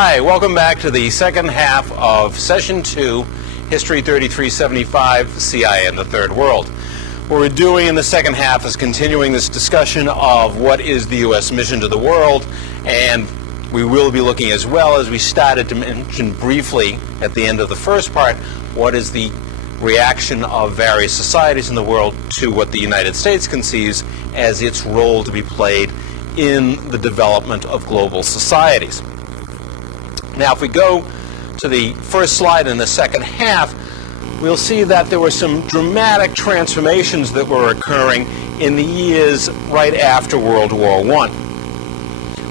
Hi, welcome back to the second half of Session 2, History 3375, CIA and the Third World. What we're doing in the second half is continuing this discussion of what is the U.S. mission to the world, and we will be looking, as well as we started to mention briefly at the end of the first part, what is the reaction of various societies in the world to what the United States conceives as its role to be played in the development of global societies. Now, if we go to the first slide in the second half, we'll see that there were some dramatic transformations that were occurring in the years right after World War I.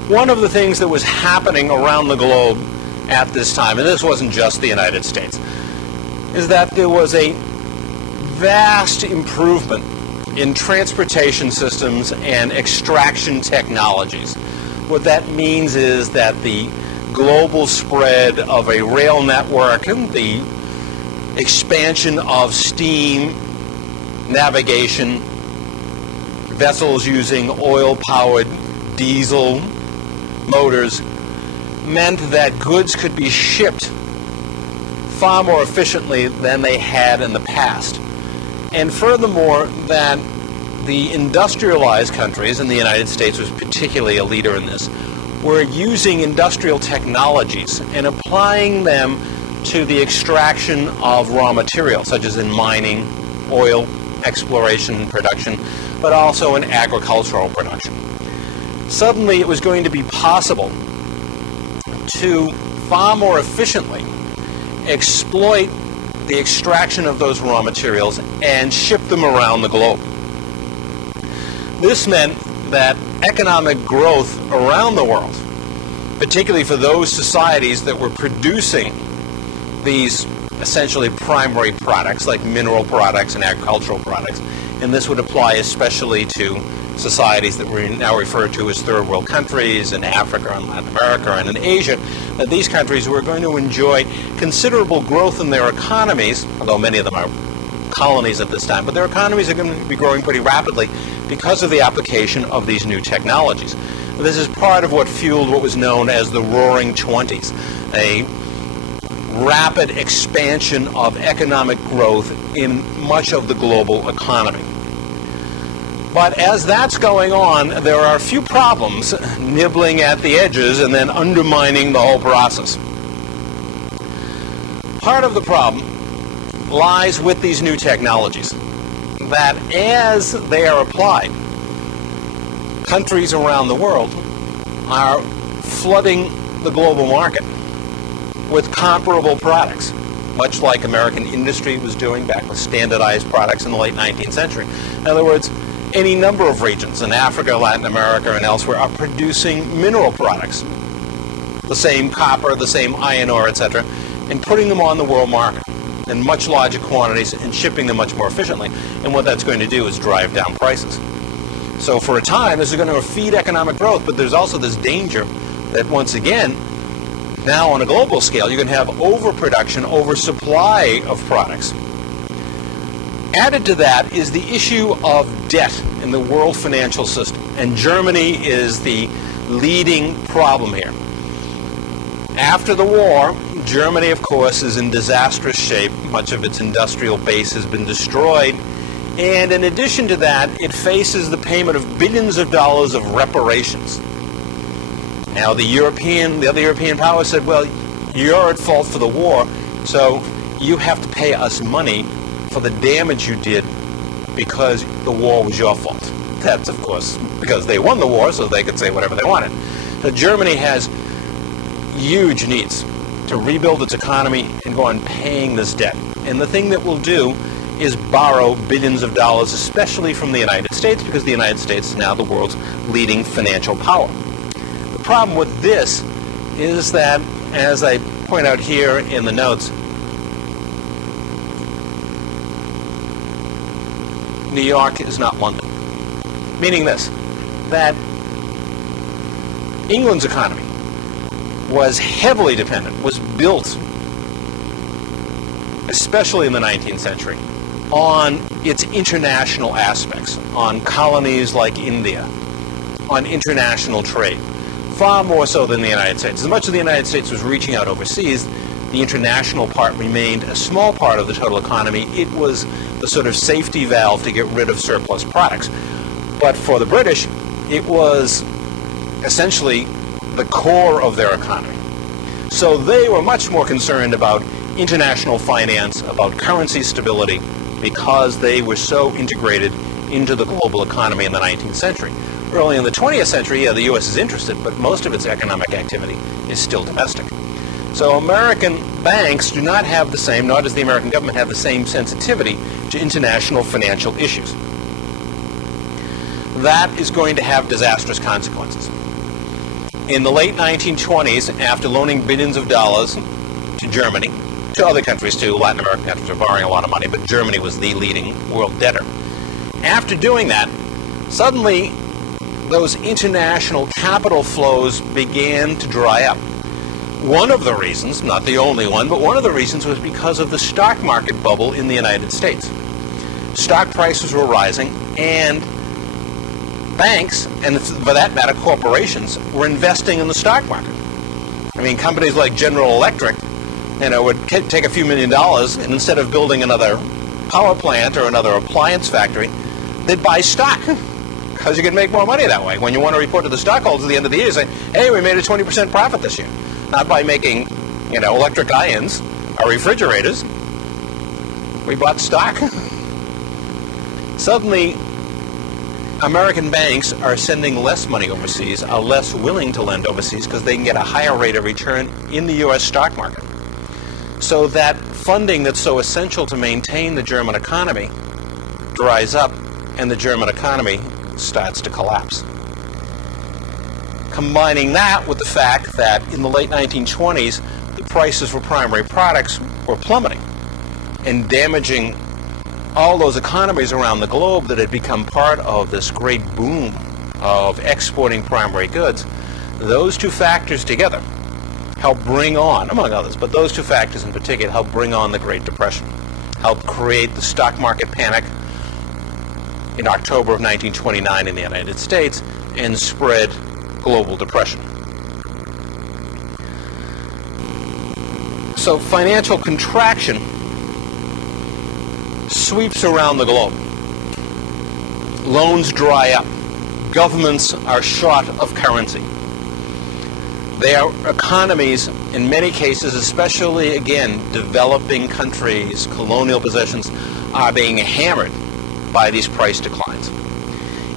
One of the things that was happening around the globe at this time, and this wasn't just the United States, is that there was a vast improvement in transportation systems and extraction technologies. What that means is that the global spread of a rail network and the expansion of steam navigation, vessels using oil-powered diesel motors, meant that goods could be shipped far more efficiently than they had in the past. And furthermore, that the industrialized countries, and the United States was particularly a leader in this, were using industrial technologies and applying them to the extraction of raw materials, such as in mining, oil exploration and production, but also in agricultural production. Suddenly, it was going to be possible to far more efficiently exploit the extraction of those raw materials and ship them around the globe. This meant that economic growth around the world, particularly for those societies that were producing these essentially primary products like mineral products and agricultural products, and this would apply especially to societies that we now refer to as third world countries in Africa and Latin America and in Asia, that these countries were going to enjoy considerable growth in their economies, although many of them are colonies at this time, but their economies are going to be growing pretty rapidly because of the application of these new technologies. This is part of what fueled what was known as the Roaring Twenties, a rapid expansion of economic growth in much of the global economy. But as that's going on, there are a few problems nibbling at the edges and then undermining the whole process. Part of the problem lies with these new technologies, that as they are applied, countries around the world are flooding the global market with comparable products, much like American industry was doing back with standardized products in the late 19th century. In other words, any number of regions in Africa, Latin America, and elsewhere are producing mineral products, the same copper, the same iron ore, etc., and putting them on the world market in much larger quantities and shipping them much more efficiently. And what that's going to do is drive down prices. So for a time, this is going to feed economic growth, but there's also this danger that once again, now on a global scale, you're going to have overproduction, oversupply of products. Added to that is the issue of debt in the world financial system, and Germany is the leading problem here. After the war, Germany, of course, is in disastrous shape. Much of its industrial base has been destroyed. And in addition to that, it faces the payment of billions of dollars of reparations. Now, the other European powers said, well, you're at fault for the war, so you have to pay us money for the damage you did because the war was your fault. That's, of course, because they won the war, so they could say whatever they wanted. So Germany has huge needs to rebuild its economy and go on paying this debt. And the thing that we'll do is borrow billions of dollars, especially from the United States, because the United States is now the world's leading financial power. The problem with this is that, as I point out here in the notes, New York is not London. Meaning this, that England's economy was heavily dependent, was built, especially in the 19th century, on its international aspects, on colonies like India, on international trade. far more so than the United States. As much as the United States was reaching out overseas, the international part remained a small part of the total economy. It was the sort of safety valve to get rid of surplus products. But for the British, it was essentially the core of their economy. So they were much more concerned about international finance, about currency stability, because they were so integrated into the global economy in the 19th century. Early in the 20th century, the U.S. is interested, but most of its economic activity is still domestic. So American banks do not have the same, nor does the American government have the same sensitivity to international financial issues. That is going to have disastrous consequences. In the late 1920s, after loaning billions of dollars to Germany, to other countries too, Latin American countries were borrowing a lot of money, but Germany was the leading world debtor. After doing that, suddenly those international capital flows began to dry up. One of the reasons, not the only one, but one of the reasons was because of the stock market bubble in the United States. Stock prices were rising, and banks, and for that matter corporations, were investing in the stock market. I mean, companies like General Electric, would take a few $1 million, and instead of building another power plant or another appliance factory, they'd buy stock, because you could make more money that way. When you want to report to the stockholders at the end of the year, you say, hey, we made a 20% profit this year. Not by making, electric irons or refrigerators. We bought stock. Suddenly, American banks are sending less money overseas, are less willing to lend overseas because they can get a higher rate of return in the U.S. stock market. So that funding that's so essential to maintain the German economy dries up, and the German economy starts to collapse. Combining that with the fact that in the late 1920s, the prices for primary products were plummeting and damaging all those economies around the globe that had become part of this great boom of exporting primary goods, those two factors together helped bring on, among others, but those two factors in particular helped bring on the Great Depression, helped create the stock market panic in October of 1929 in the United States, and spread global depression. So financial contraction sweeps around the globe. Loans dry up. Governments are short of currency. Their economies, in many cases, especially, again, developing countries, colonial possessions, are being hammered by these price declines.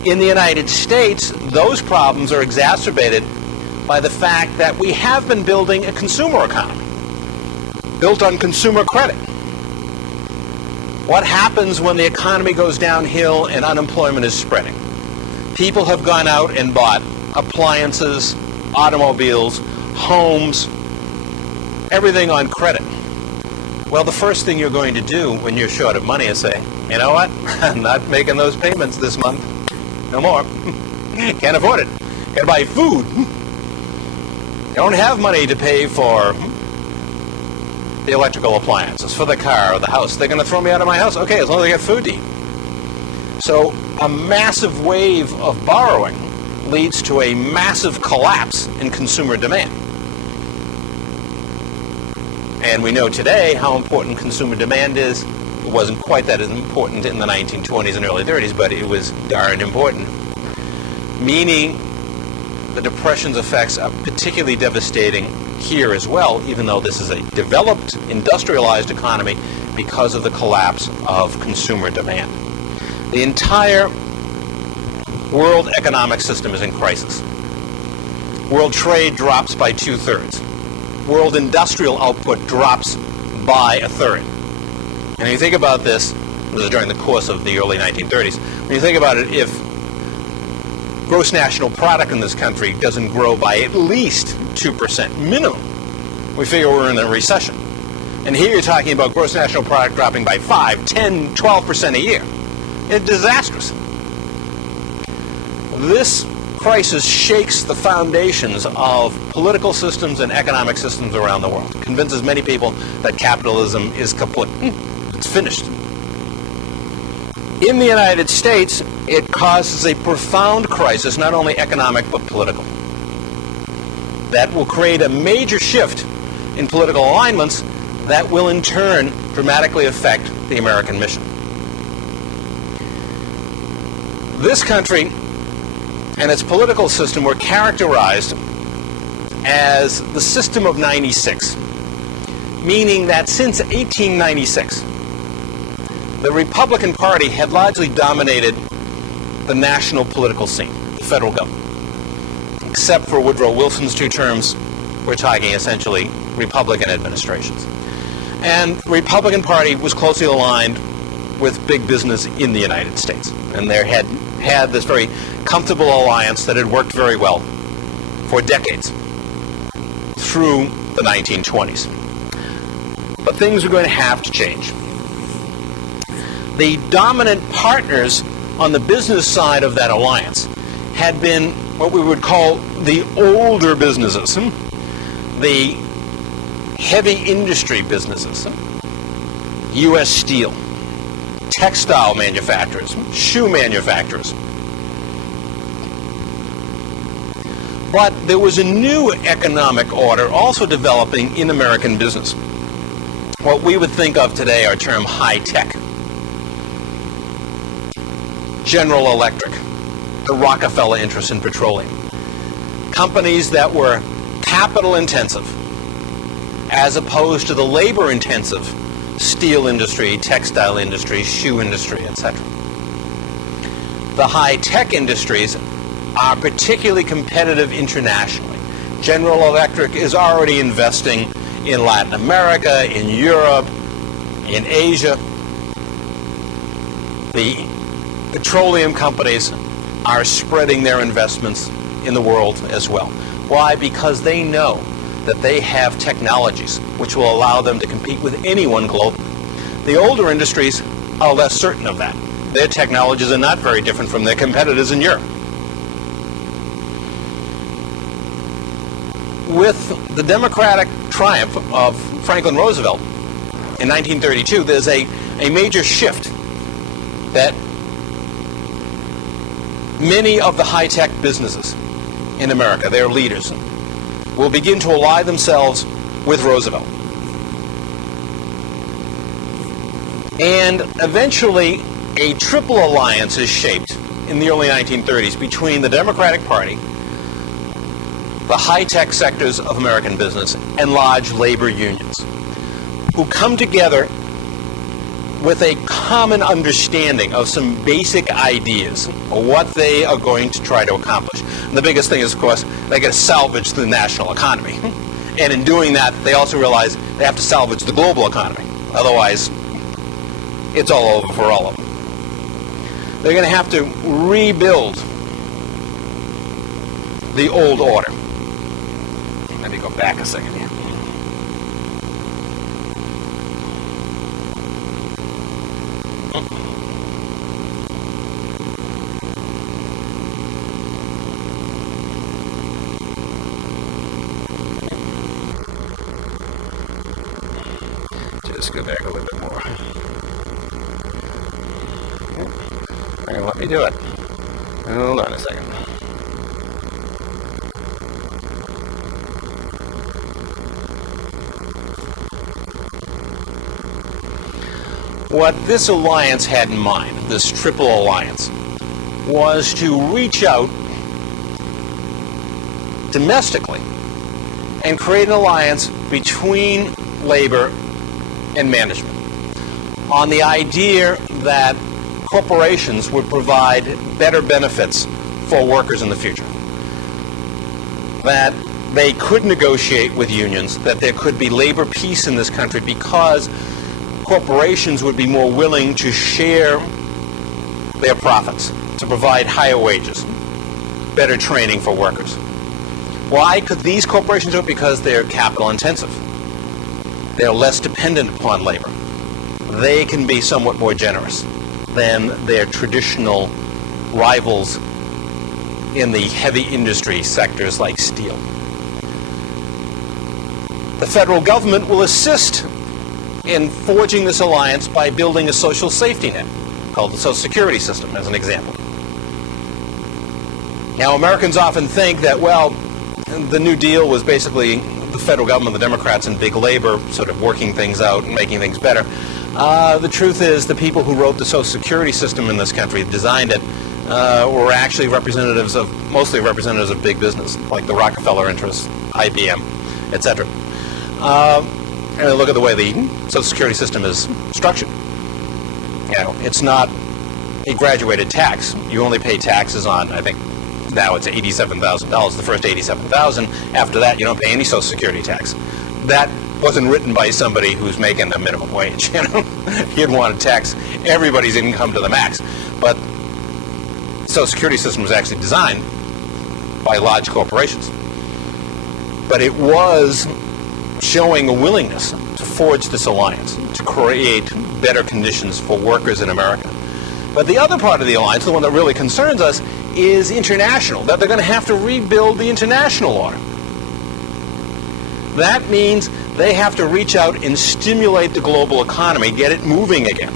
In the United States, those problems are exacerbated by the fact that we have been building a consumer economy, built on consumer credit. What happens when the economy goes downhill and unemployment is spreading? People have gone out and bought appliances, automobiles, homes, everything on credit. Well, the first thing you're going to do when you're short of money is say, you know what, I'm not making those payments this month. No more. Can't afford it. Got to buy food. Don't have money to pay for the electrical appliances, for the car or the house. They're going to throw me out of my house. Okay, as long as I get food to eat. So a massive wave of borrowing leads to a massive collapse in consumer demand. And we know today how important consumer demand is. It wasn't quite that important in the 1920s and early 30s, but it was darn important. Meaning the Depression's effects are particularly devastating here as well, even though this is a developed, industrialized economy, because of the collapse of consumer demand. The entire world economic system is in crisis. World trade drops by 2/3. World industrial output drops by 1/3. And if you think about this was during the course of the early 1930s. When you think about it, if gross national product in this country doesn't grow by at least 2% minimum, we figure we're in a recession. And here you're talking about gross national product dropping by 5, 10, 12% a year. It's disastrous. This crisis shakes the foundations of political systems and economic systems around the world. It convinces many people that capitalism is kaput. It's finished. In the United States, it causes a profound crisis, not only economic but political. that will create a major shift in political alignments that will in turn dramatically affect the American mission. This country and its political system were characterized as the system of 96, meaning that since 1896, the Republican Party had largely dominated the national political scene, the federal government. Except for Woodrow Wilson's 2 terms, we're talking essentially Republican administrations. And the Republican Party was closely aligned with big business in the United States. And they had this very comfortable alliance that had worked very well for decades through the 1920s. But things are going to have to change. The dominant partners on the business side of that alliance had been what we would call the older businesses, the heavy industry businesses, U.S. Steel, textile manufacturers, shoe manufacturers. But there was a new economic order also developing in American business. What we would think of today are termed high tech. General Electric, the Rockefeller interest in petroleum. Companies that were capital intensive as opposed to the labor intensive steel industry, textile industry, shoe industry, etc. The high tech industries are particularly competitive internationally. General Electric is already investing in Latin America, in Europe, in Asia. The petroleum companies are spreading their investments in the world as well. Why? Because they know that they have technologies which will allow them to compete with anyone globally. The older industries are less certain of that. Their technologies are not very different from their competitors in Europe. With the democratic triumph of Franklin Roosevelt in 1932, there's a major shift that many of the high-tech businesses in America, their leaders, will begin to ally themselves with Roosevelt. And eventually, a triple alliance is shaped in the early 1930s between the Democratic Party, the high-tech sectors of American business, and large labor unions, who come together with a common understanding of some basic ideas of what they are going to try to accomplish. And the biggest thing is, of course, they got to salvage the national economy. And in doing that, they also realize they have to salvage the global economy. Otherwise, it's all over for all of them. They're going to have to rebuild the old order. Let me go back a second here. Just go back a little bit more. Okay, let me do it. Hold on a second. What this alliance had in mind, this triple alliance, was to reach out domestically and create an alliance between labor and management on the idea that corporations would provide better benefits for workers in the future, that they could negotiate with unions, that there could be labor peace in this country because corporations would be more willing to share their profits, to provide higher wages, better training for workers. Why could these corporations do it? Because they're capital intensive. They're less dependent upon labor. They can be somewhat more generous than their traditional rivals in the heavy industry sectors like steel. The federal government will assist in forging this alliance by building a social safety net called the Social Security system, as an example. Now, Americans often think that, well, the New Deal was basically the federal government, the Democrats, and big labor sort of working things out and making things better. The truth is the people who wrote the Social Security system in this country, designed it, were actually mostly representatives of big business, like the Rockefeller interests, IBM, etc. And look at the way the Social Security system is structured. It's not a graduated tax. You only pay taxes on, I think, now it's $87,000, the first $87,000. After that, you don't pay any Social Security tax. That wasn't written by somebody who's making the minimum wage. You'd want to tax everybody's income to the max. But the Social Security system was actually designed by large corporations. But it was showing a willingness to forge this alliance, to create better conditions for workers in America. But the other part of the alliance, the one that really concerns us, is international, that they're going to have to rebuild the international order. That means they have to reach out and stimulate the global economy, get it moving again.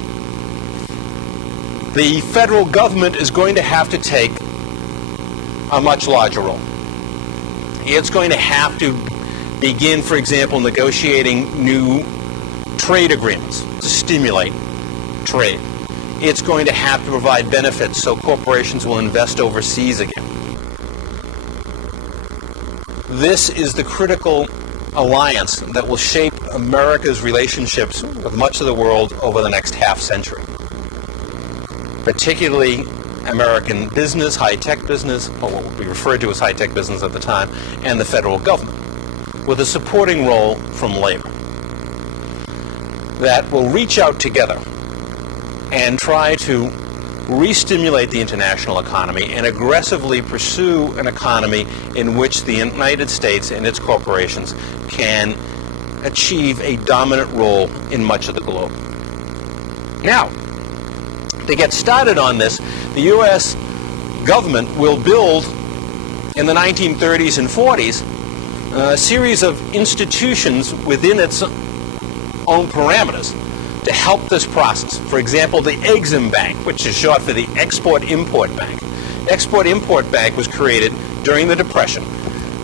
The federal government is going to have to take a much larger role. It's going to have to begin, for example, negotiating new trade agreements to stimulate trade. It's going to have to provide benefits so corporations will invest overseas again. This is the critical alliance that will shape America's relationships with much of the world over the next half century. Particularly American business, high-tech business, or what we referred to as high-tech business at the time, and the federal government, with a supporting role from labor that will reach out together and try to re-stimulate the international economy and aggressively pursue an economy in which the United States and its corporations can achieve a dominant role in much of the globe. Now, to get started on this, the U.S. government will build in the 1930s and 40s a series of institutions within its own parameters to help this process. For example, the Exim Bank, which is short for the Export-Import Bank. Export-Import Bank was created during the Depression,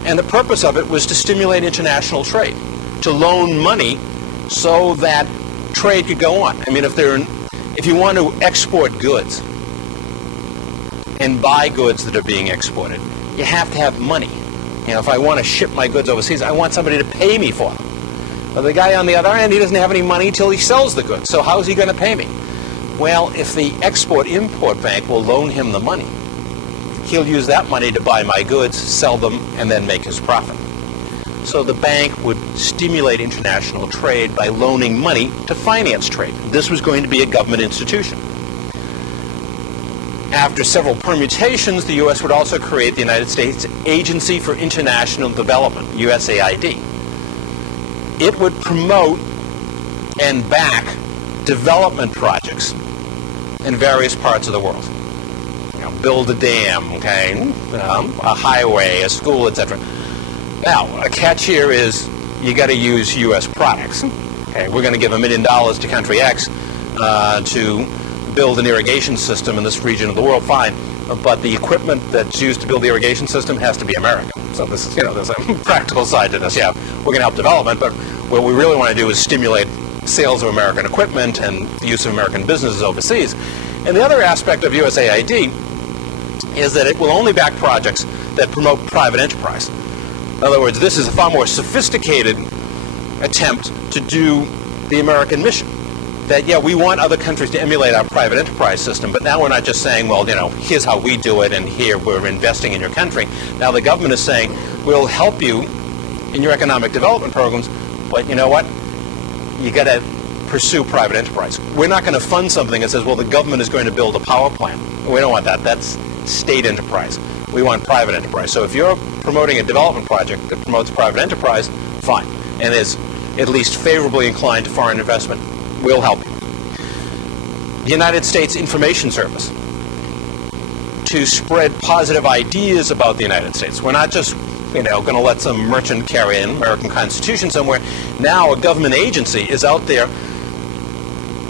and the purpose of it was to stimulate international trade, to loan money so that trade could go on. I mean, if you want to export goods and buy goods that are being exported, you have to have money. If I want to ship my goods overseas, I want somebody to pay me for them. But the guy on the other end, he doesn't have any money till he sells the goods. So how's he going to pay me? Well, if the Export-Import Bank will loan him the money, he'll use that money to buy my goods, sell them, and then make his profit. So the bank would stimulate international trade by loaning money to finance trade. This was going to be a government institution. After several permutations, the U.S. would also create the United States Agency for International Development, USAID. It would promote and back development projects in various parts of the world. Build a dam, a highway, a school, etc. Now, a catch here is you got to use U.S. products. We're going to give $1 million to country X to build an irrigation system in this region of the world, fine. But the equipment that's used to build the irrigation system has to be American. So this is, there's a practical side to this. Yeah, we're going to help development, but what we really want to do is stimulate sales of American equipment and the use of American businesses overseas. And the other aspect of USAID is that it will only back projects that promote private enterprise. In other words, this is a far more sophisticated attempt to do the American mission. That, yeah, we want other countries to emulate our private enterprise system, but now we're not just saying, well, here's how we do it, and here we're investing in your country. Now the government is saying, we'll help you in your economic development programs, but you know what? You got to pursue private enterprise. We're not going to fund something that says, well, the government is going to build a power plant. We don't want that. That's state enterprise. We want private enterprise. So if you're promoting a development project that promotes private enterprise, fine, and is at least favorably inclined to foreign investment, we'll help you. The United States Information Service, to spread positive ideas about the United States. We're not just, going to let some merchant carry an American Constitution somewhere. Now a government agency is out there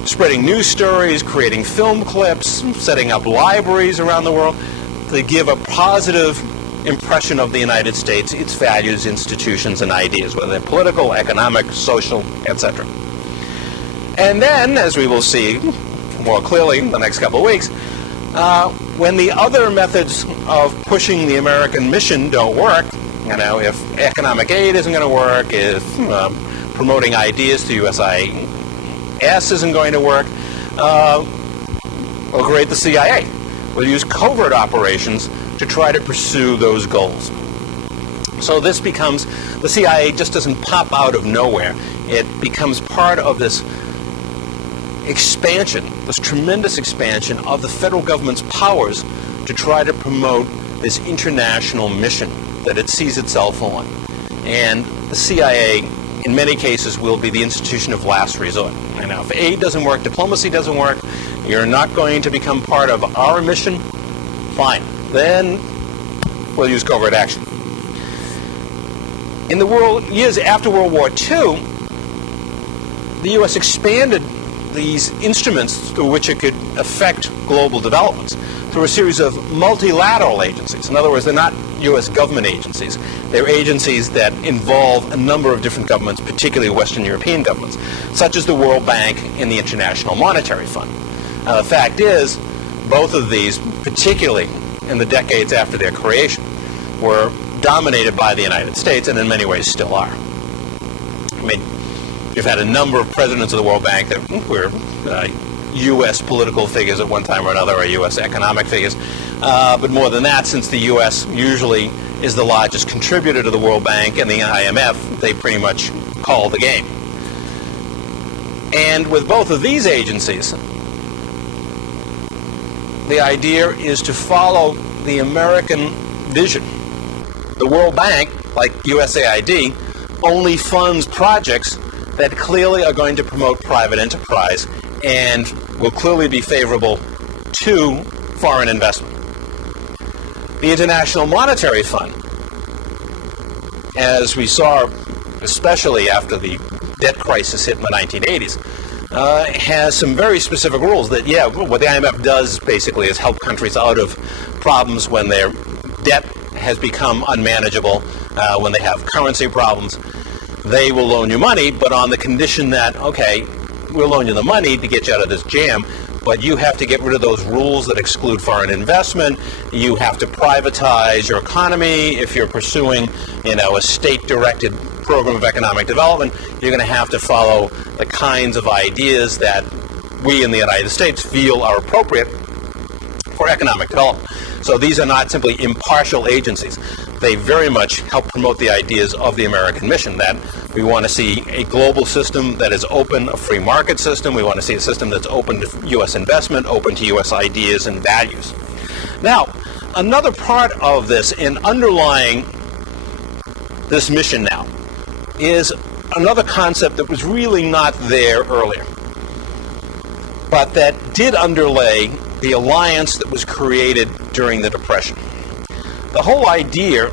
spreading news stories, creating film clips, setting up libraries around the world to give a positive impression of the United States, its values, institutions, and ideas, whether they're political, economic, social, etc. And then, as we will see more clearly in the next couple of weeks, when the other methods of pushing the American mission don't work, if economic aid isn't going to work, if promoting ideas to USIS isn't going to work, we'll create the CIA. We'll use covert operations to try to pursue those goals. So this becomes, the CIA just doesn't pop out of nowhere. It becomes part of this expansion, this tremendous expansion of the federal government's powers to try to promote this international mission that it sees itself on. And the CIA, in many cases, will be the institution of last resort. And now, if aid doesn't work, diplomacy doesn't work, you're not going to become part of our mission, fine. Then we'll use covert action. In the years after World War II, the U.S. expanded these instruments through which it could affect global developments through a series of multilateral agencies. In other words, they're not U.S. government agencies. They're agencies that involve a number of different governments, particularly Western European governments, such as the World Bank and the International Monetary Fund. The fact is, both of these, particularly in the decades after their creation, were dominated by the United States, and in many ways still are. I mean, you've had a number of presidents of the World Bank that were U.S. political figures at one time or another, or U.S. economic figures. But more than that, since the U.S. usually is the largest contributor to the World Bank and the IMF, they pretty much call the game. And with both of these agencies, the idea is to follow the American vision. The World Bank, like USAID, only funds projects that clearly are going to promote private enterprise and will clearly be favorable to foreign investment. The International Monetary Fund, as we saw, especially after the debt crisis hit in the 1980s, has some very specific rules that, what the IMF does basically is help countries out of problems when their debt has become unmanageable, when they have currency problems. They will loan you money, but on the condition that, okay, we'll loan you the money to get you out of this jam, but you have to get rid of those rules that exclude foreign investment. You have to privatize your economy. If you're pursuing, a state-directed program of economic development, you're going to have to follow the kinds of ideas that we in the United States feel are appropriate for economic development. So these are not simply impartial agencies. They very much help promote the ideas of the American mission, that we want to see a global system that is open, a free market system. We want to see a system that's open to U.S. investment, open to U.S. ideas and values. Now, another part of this, in underlying this mission now, is another concept that was really not there earlier, but that did underlay the alliance that was created during the Depression. The whole idea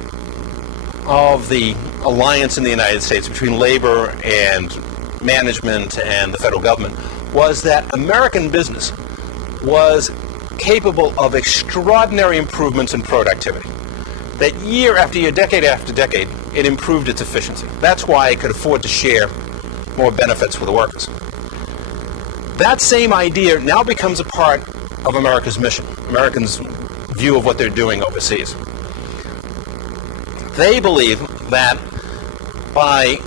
of the alliance in the United States between labor and management and the federal government was that American business was capable of extraordinary improvements in productivity. That year after year, decade after decade, it improved its efficiency. That's why it could afford to share more benefits with the workers. That same idea now becomes a part of America's mission, Americans' view of what they're doing overseas. They believe that by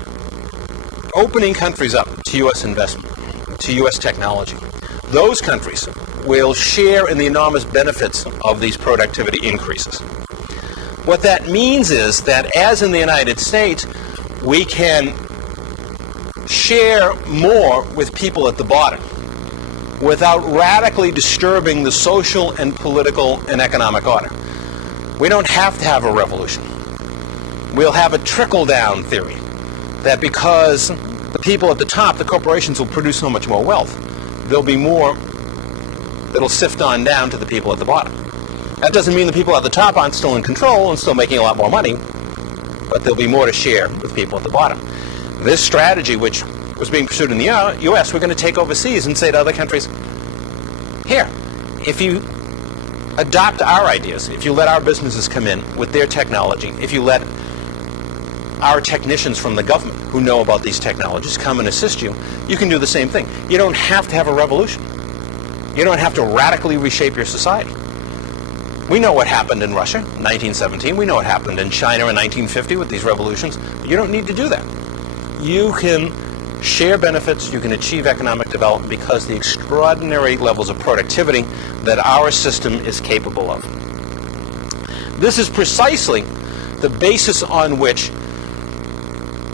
opening countries up to U.S. investment, to U.S. technology, those countries will share in the enormous benefits of these productivity increases. What that means is that, as in the United States, we can share more with people at the bottom without radically disturbing the social and political and economic order. We don't have to have a revolution. We'll have a trickle-down theory, that because the people at the top, the corporations, will produce so much more wealth, there'll be more that'll sift on down to the people at the bottom. That doesn't mean the people at the top aren't still in control and still making a lot more money, but there'll be more to share with people at the bottom. This strategy, which was being pursued in the U.S., we're going to take overseas and say to other countries, here, if you adopt our ideas, if you let our businesses come in with their technology, if you let our technicians from the government who know about these technologies come and assist you, you can do the same thing. You don't have to have a revolution. You don't have to radically reshape your society. We know what happened in Russia in 1917. We know what happened in China in 1950 with these revolutions. You don't need to do that. You can share benefits, you can achieve economic development because of the extraordinary levels of productivity that our system is capable of. This is precisely the basis on which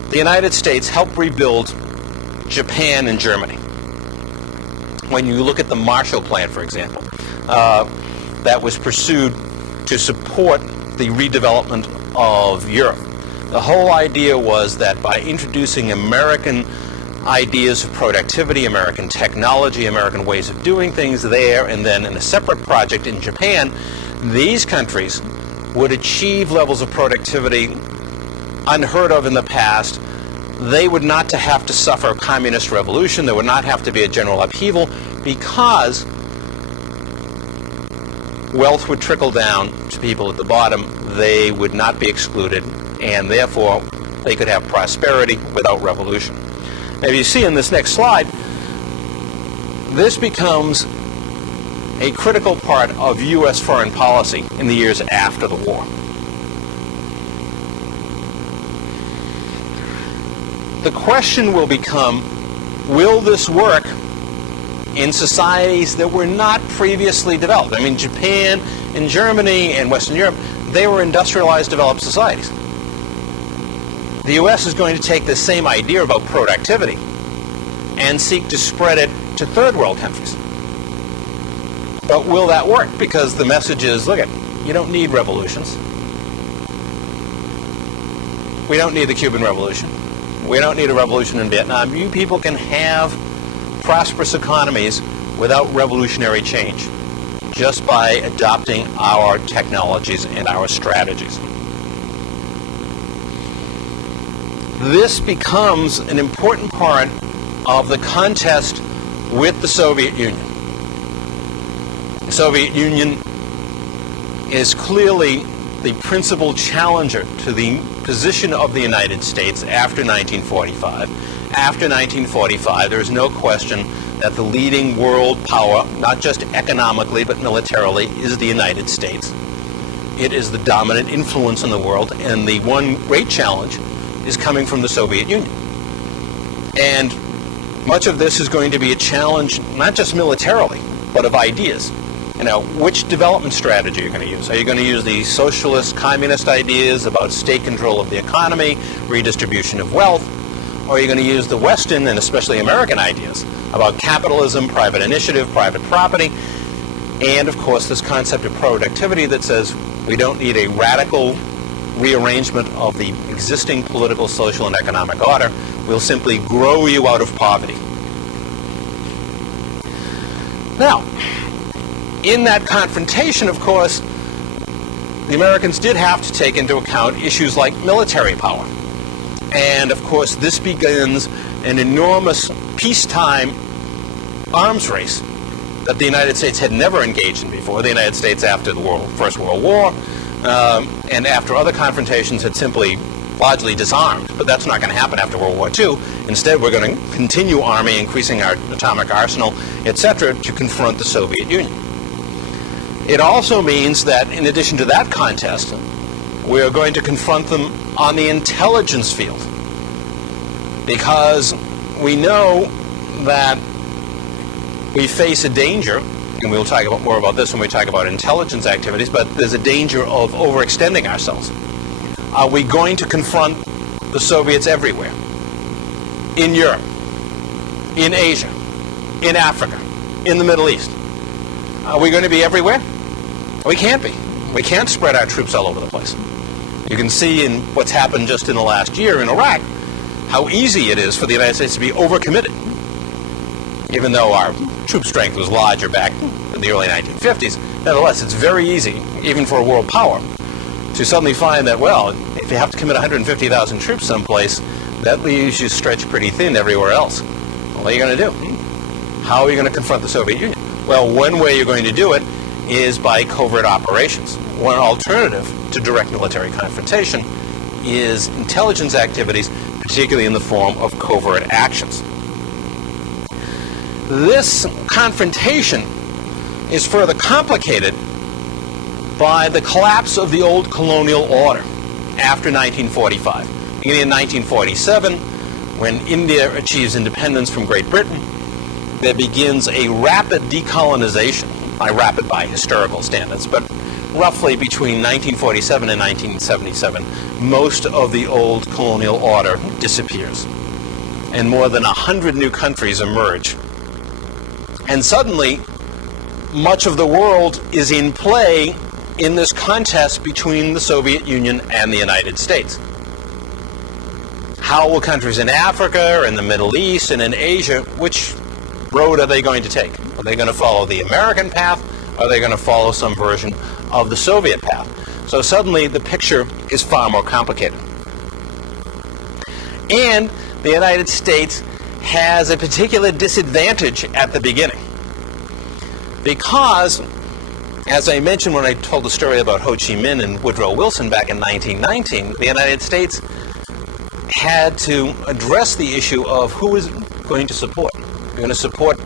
the United States helped rebuild Japan and Germany. When you look at the Marshall Plan, for example, that was pursued to support the redevelopment of Europe. The whole idea was that by introducing American ideas of productivity, American technology, American ways of doing things there, and then in a separate project in Japan, these countries would achieve levels of productivity unheard of in the past. They would not have to suffer a communist revolution. There would not have to be a general upheaval because wealth would trickle down to people at the bottom. They would not be excluded, and therefore they could have prosperity without revolution. Now, you see in this next slide, this becomes a critical part of U.S. foreign policy in the years after the war. The question will become, will this work in societies that were not previously developed? I mean, Japan and Germany and Western Europe, they were industrialized, developed societies. The U.S. is going to take the same idea about productivity and seek to spread it to third world countries. But will that work? Because the message is, look, you don't need revolutions. We don't need the Cuban Revolution. We don't need a revolution in Vietnam. You people can have prosperous economies without revolutionary change, just by adopting our technologies and our strategies. This becomes an important part of the contest with the Soviet Union. The Soviet Union is clearly the principal challenger to the position of the United States after 1945. After 1945, there is no question that the leading world power, not just economically but militarily, is the United States. It is the dominant influence in the world, and the one great challenge is coming from the Soviet Union. And much of this is going to be a challenge, not just militarily, but of ideas. You know, which development strategy are you going to use? Are you going to use the socialist, communist ideas about state control of the economy, redistribution of wealth? Or are you going to use the Western and especially American ideas about capitalism, private initiative, private property, and of course this concept of productivity that says we don't need a radical rearrangement of the existing political, social, and economic order. We'll simply grow you out of poverty. Now, in that confrontation, of course, the Americans did have to take into account issues like military power. And, of course, this begins an enormous peacetime arms race that the United States had never engaged in before. The United States, after the First World War, and after other confrontations, had simply largely disarmed. But that's not going to happen after World War II. Instead, we're going to continue arming, increasing our atomic arsenal, etc., to confront the Soviet Union. It also means that, in addition to that contest, we are going to confront them on the intelligence field, because we know that we face a danger, and we'll talk about more about this when we talk about intelligence activities, but there's a danger of overextending ourselves. Are we going to confront the Soviets everywhere? In Europe, in Asia, in Africa, in the Middle East? Are we going to be everywhere? We can't be. We can't spread our troops all over the place. You can see in what's happened just in the last year in Iraq how easy it is for the United States to be overcommitted. Even though our troop strength was larger back in the early 1950s, nevertheless, it's very easy, even for a world power, to suddenly find that, well, if you have to commit 150,000 troops someplace, that leaves you stretched pretty thin everywhere else. Well, what are you going to do? How are you going to confront the Soviet Union? Well, one way you're going to do it is by covert operations. One alternative to direct military confrontation is intelligence activities, particularly in the form of covert actions. This confrontation is further complicated by the collapse of the old colonial order after 1945. Beginning in 1947, when India achieves independence from Great Britain, there begins a rapid decolonization, by historical standards, but roughly between 1947 and 1977, most of the old colonial order disappears, and more than 100 new countries emerge. And suddenly, much of the world is in play in this contest between the Soviet Union and the United States. How will countries in Africa, or in the Middle East, and in Asia, which road are they going to take? Are they going to follow the American path? Or are they going to follow some version of the Soviet path? So suddenly the picture is far more complicated. And the United States has a particular disadvantage at the beginning. Because, as I mentioned when I told the story about Ho Chi Minh and Woodrow Wilson back in 1919, the United States had to address the issue of who is going to support. We're going to support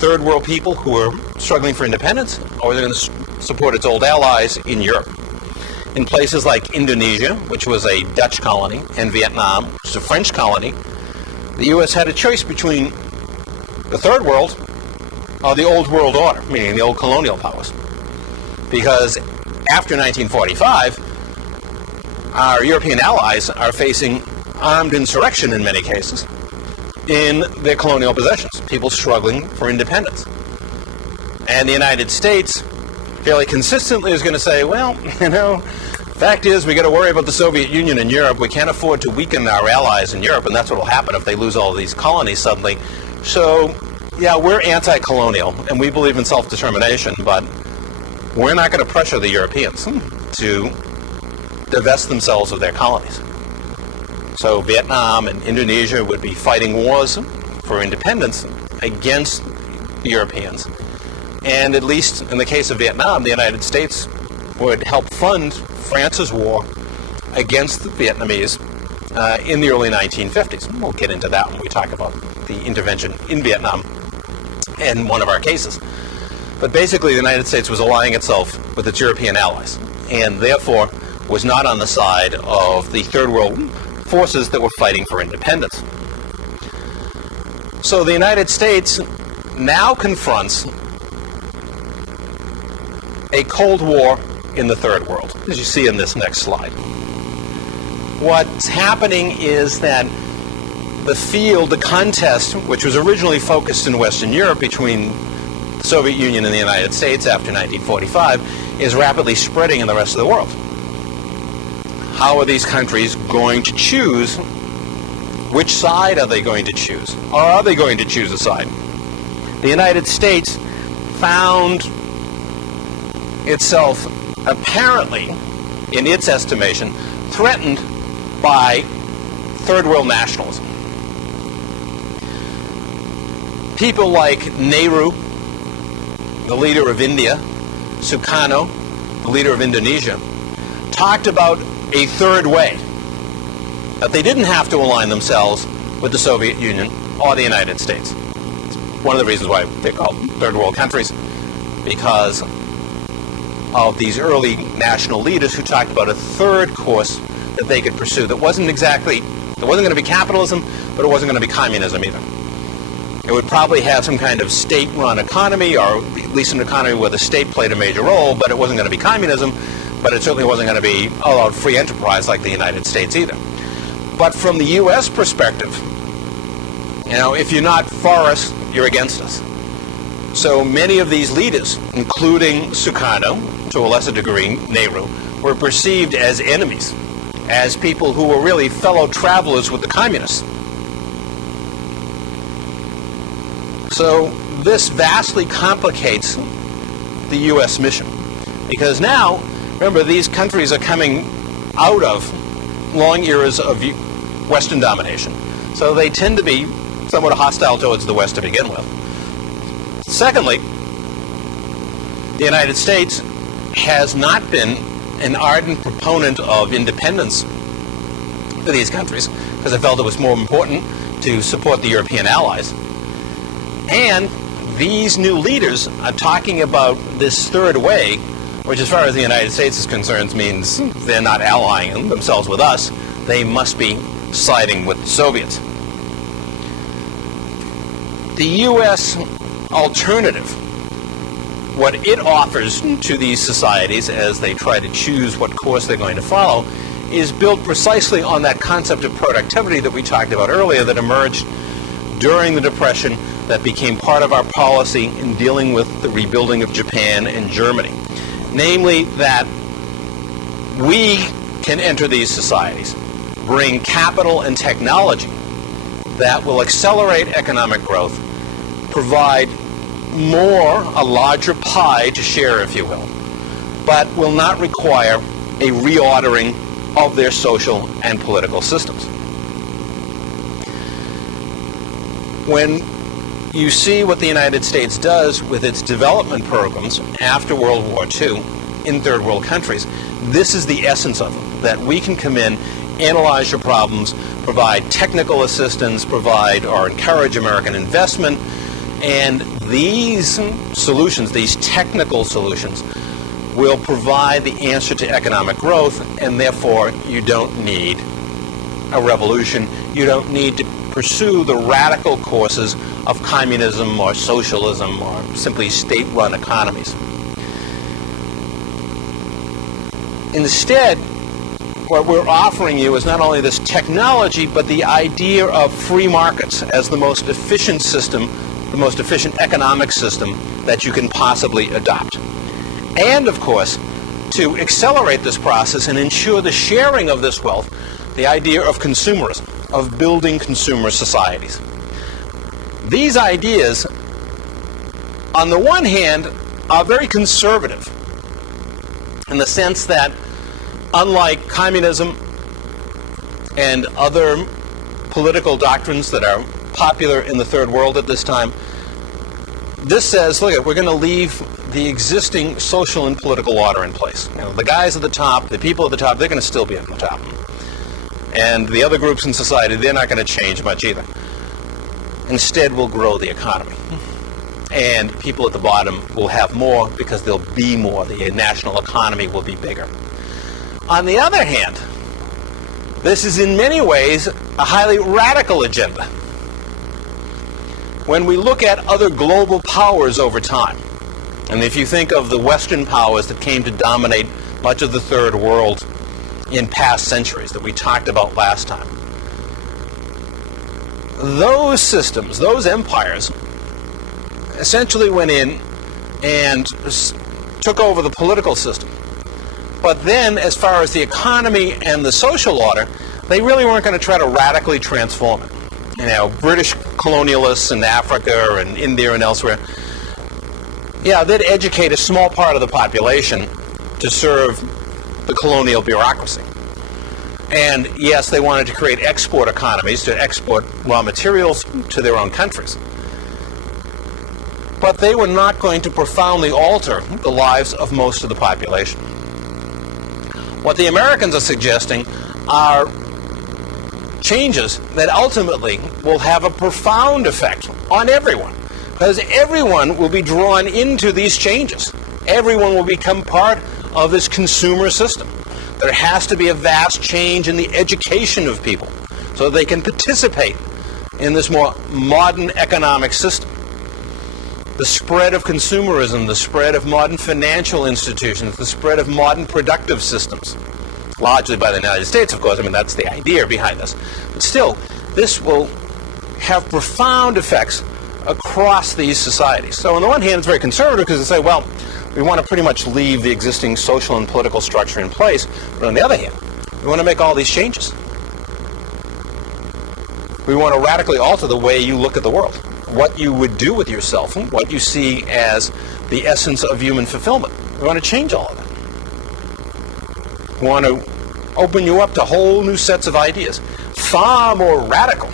third world people who are struggling for independence, or they're going to support its old allies in Europe. In places like Indonesia, which was a Dutch colony, and Vietnam, which is a French colony, the U.S. had a choice between the third world or the old world order, meaning the old colonial powers. Because after 1945, our European allies are facing armed insurrection in many cases in their colonial possessions, people struggling for independence. And the United States fairly consistently is going to say, well, fact is we got to worry about the Soviet Union and Europe. We can't afford to weaken our allies in Europe, and that's what will happen if they lose all these colonies suddenly. So, yeah, we're anti-colonial, and we believe in self-determination, but we're not going to pressure the Europeans to divest themselves of their colonies. So Vietnam and Indonesia would be fighting wars for independence against the Europeans. And at least in the case of Vietnam, the United States would help fund France's war against the Vietnamese in the early 1950s. We'll get into that when we talk about the intervention in Vietnam in one of our cases. But basically, the United States was allying itself with its European allies, and therefore was not on the side of the third world forces that were fighting for independence. So the United States now confronts a Cold War in the third world, as you see in this next slide. What's happening is that the field, the contest, which was originally focused in Western Europe between the Soviet Union and the United States after 1945, is rapidly spreading in the rest of the world. How are these countries going to choose? Which side are they going to choose? Or are they going to choose a side? The United States found itself apparently, in its estimation, threatened by third world nationalism. People like Nehru, the leader of India, Sukarno, the leader of Indonesia, talked about a third way, that they didn't have to align themselves with the Soviet Union or the United States. It's one of the reasons why they're called third world countries, because of these early national leaders who talked about a third course that they could pursue that wasn't going to be capitalism, but it wasn't going to be communism either. It would probably have some kind of state-run economy, or at least an economy where the state played a major role, but it wasn't going to be communism, but it certainly wasn't going to be all-out free enterprise like the United States either. But from the U.S. perspective, if you're not for us, you're against us. So many of these leaders, including Sukarno, to a lesser degree Nehru, were perceived as enemies, as people who were really fellow travelers with the communists. So this vastly complicates the U.S. mission, because now, remember, these countries are coming out of long eras of Western domination, so they tend to be somewhat hostile towards the West to begin with. Secondly, The United States has not been an ardent proponent of independence for these countries because it felt it was more important to support the European allies. And these new leaders are talking about this third way, which as far as the United States is concerned means they're not allying themselves with us, they must be siding with the Soviets. The U.S. alternative, what it offers to these societies as they try to choose what course they're going to follow, is built precisely on that concept of productivity that we talked about earlier that emerged during the Depression, that became part of our policy in dealing with the rebuilding of Japan and Germany. Namely, that we can enter these societies, bring capital and technology that will accelerate economic growth, provide a larger pie to share, if you will, but will not require a reordering of their social and political systems. When you see what the United States does with its development programs after World War II in third world countries, this is the essence of them, that we can come in, analyze your problems, provide technical assistance, provide or encourage American investment, and these solutions, these technical solutions, will provide the answer to economic growth, and therefore you don't need a revolution. You don't need to pursue the radical courses of communism or socialism or simply state-run economies. Instead, what we're offering you is not only this technology, but the idea of free markets as the most efficient system, the most efficient economic system that you can possibly adopt. And, of course, to accelerate this process and ensure the sharing of this wealth, the idea of consumerism, of building consumer societies. These ideas, on the one hand, are very conservative in the sense that, unlike communism and other political doctrines that are popular in the third world at this time, this says, look, we're going to leave the existing social and political order in place. You know, the guys at the top, the people at the top, they're going to still be at the top. And the other groups in society, they're not going to change much either. Instead, we'll grow the economy. And people at the bottom will have more because there'll be more. The national economy will be bigger. On the other hand, this is in many ways a highly radical agenda. When we look at other global powers over time, and if you think of the Western powers that came to dominate much of the third world in past centuries that we talked about last time, those systems, those empires, essentially went in and took over the political system. But then, as far as the economy and the social order, they really weren't going to try to radically transform it. You know, British colonialists in Africa and India and elsewhere, yeah, they'd educate a small part of the population to serve the colonial bureaucracy. And yes, they wanted to create export economies to export raw materials to their own countries. But they were not going to profoundly alter the lives of most of the population. What the Americans are suggesting are changes that ultimately will have a profound effect on everyone, because everyone will be drawn into these changes. Everyone will become part of this consumer system. There has to be a vast change in the education of people so that they can participate in this more modern economic system. The spread of consumerism, the spread of modern financial institutions, the spread of modern productive systems, largely by the United States, of course. I mean, that's the idea behind this. But still, this will have profound effects across these societies. So on the one hand, it's very conservative because they say, well, we want to pretty much leave the existing social and political structure in place. But on the other hand, we want to make all these changes. We want to radically alter the way you look at the world, what you would do with yourself, what you see as the essence of human fulfillment. We want to change all of that. We want to open you up to whole new sets of ideas, far more radical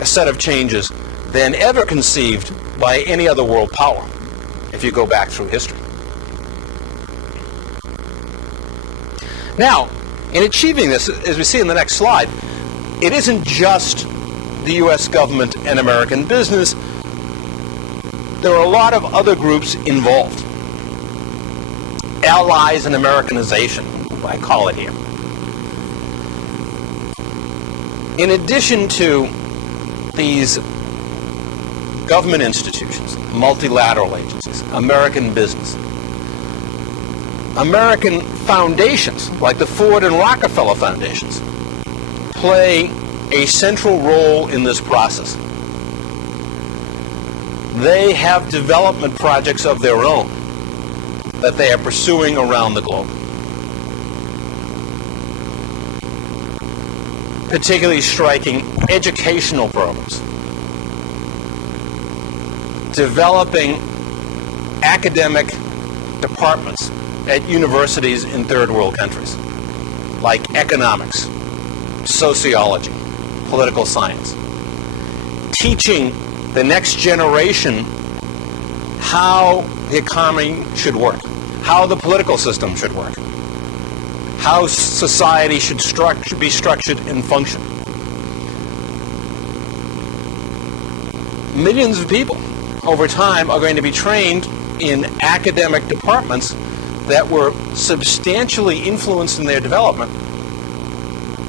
a set of changes than ever conceived by any other world power, if you go back through history. Now, in achieving this, as we see in the next slide, it isn't just the U.S. government and American business. There are a lot of other groups involved. Allies in Americanization, I call it here. In addition to these government institutions, multilateral agencies, American business, American foundations, like the Ford and Rockefeller foundations, play a central role in this process. They have development projects of their own that they are pursuing around the globe. Particularly striking educational programs, developing academic departments at universities in third world countries, like economics, sociology, political science, teaching the next generation how the economy should work, how the political system should work, how society should be structured and function. Millions of people over time are going to be trained in academic departments that were substantially influenced in their development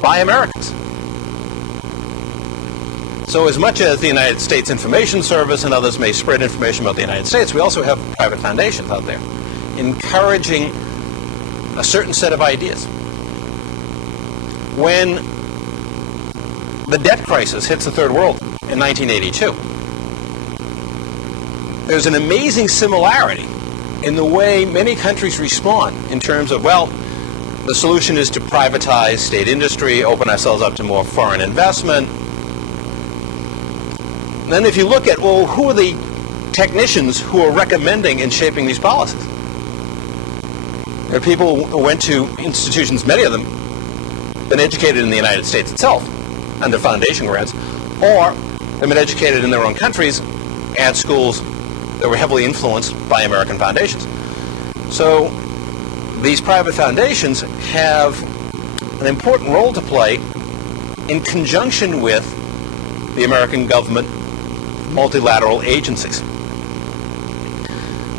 by Americans. So as much as the United States Information Service and others may spread information about the United States, we also have private foundations out there encouraging a certain set of ideas. When the debt crisis hits the third world in 1982, there's an amazing similarity in the way many countries respond in terms of, well, the solution is to privatize state industry, open ourselves up to more foreign investment. And then if you look at, well, who are the technicians who are recommending and shaping these policies? There are people who went to institutions, many of them, been educated in the United States itself under foundation grants, or they've been educated in their own countries at schools that were heavily influenced by American foundations. So these private foundations have an important role to play in conjunction with the American government multilateral agencies.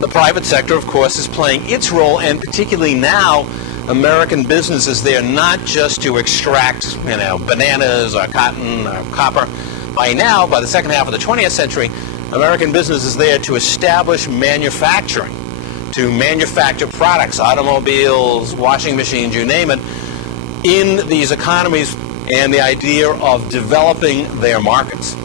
The private sector, of course, is playing its role, and particularly now, American business is there not just to extract, bananas or cotton or copper. By now, by the second half of the 20th century, American business is there to establish manufacturing, to manufacture products, automobiles, washing machines, you name it, in these economies, and the idea of developing their markets.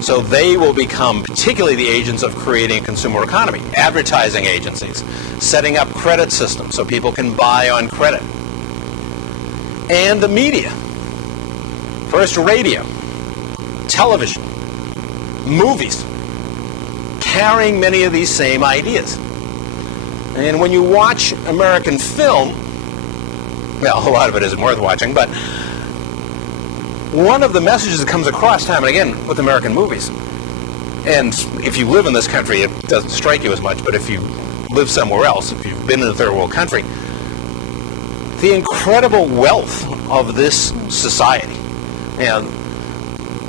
So they will become particularly the agents of creating a consumer economy, advertising agencies, setting up credit systems so people can buy on credit. And the media. First radio, television, movies, carrying many of these same ideas. And when you watch American film, well, a lot of it isn't worth watching, but one of the messages that comes across time and again with American movies, and if you live in this country, it doesn't strike you as much, but if you live somewhere else, if you've been in a third world country, the incredible wealth of this society. And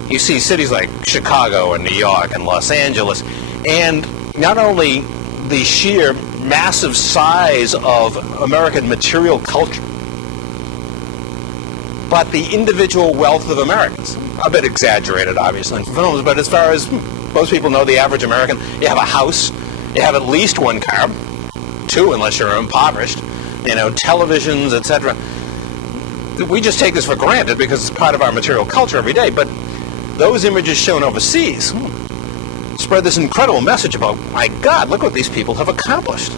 you see cities like Chicago and New York and Los Angeles, and not only the sheer massive size of American material culture, but the individual wealth of Americans. A bit exaggerated, obviously, in films, but as far as most people know, the average American, you have a house, you have at least one car, two unless you're impoverished, televisions, etc. We just take this for granted because it's part of our material culture every day, but those images shown overseas spread this incredible message about, my God, look what these people have accomplished.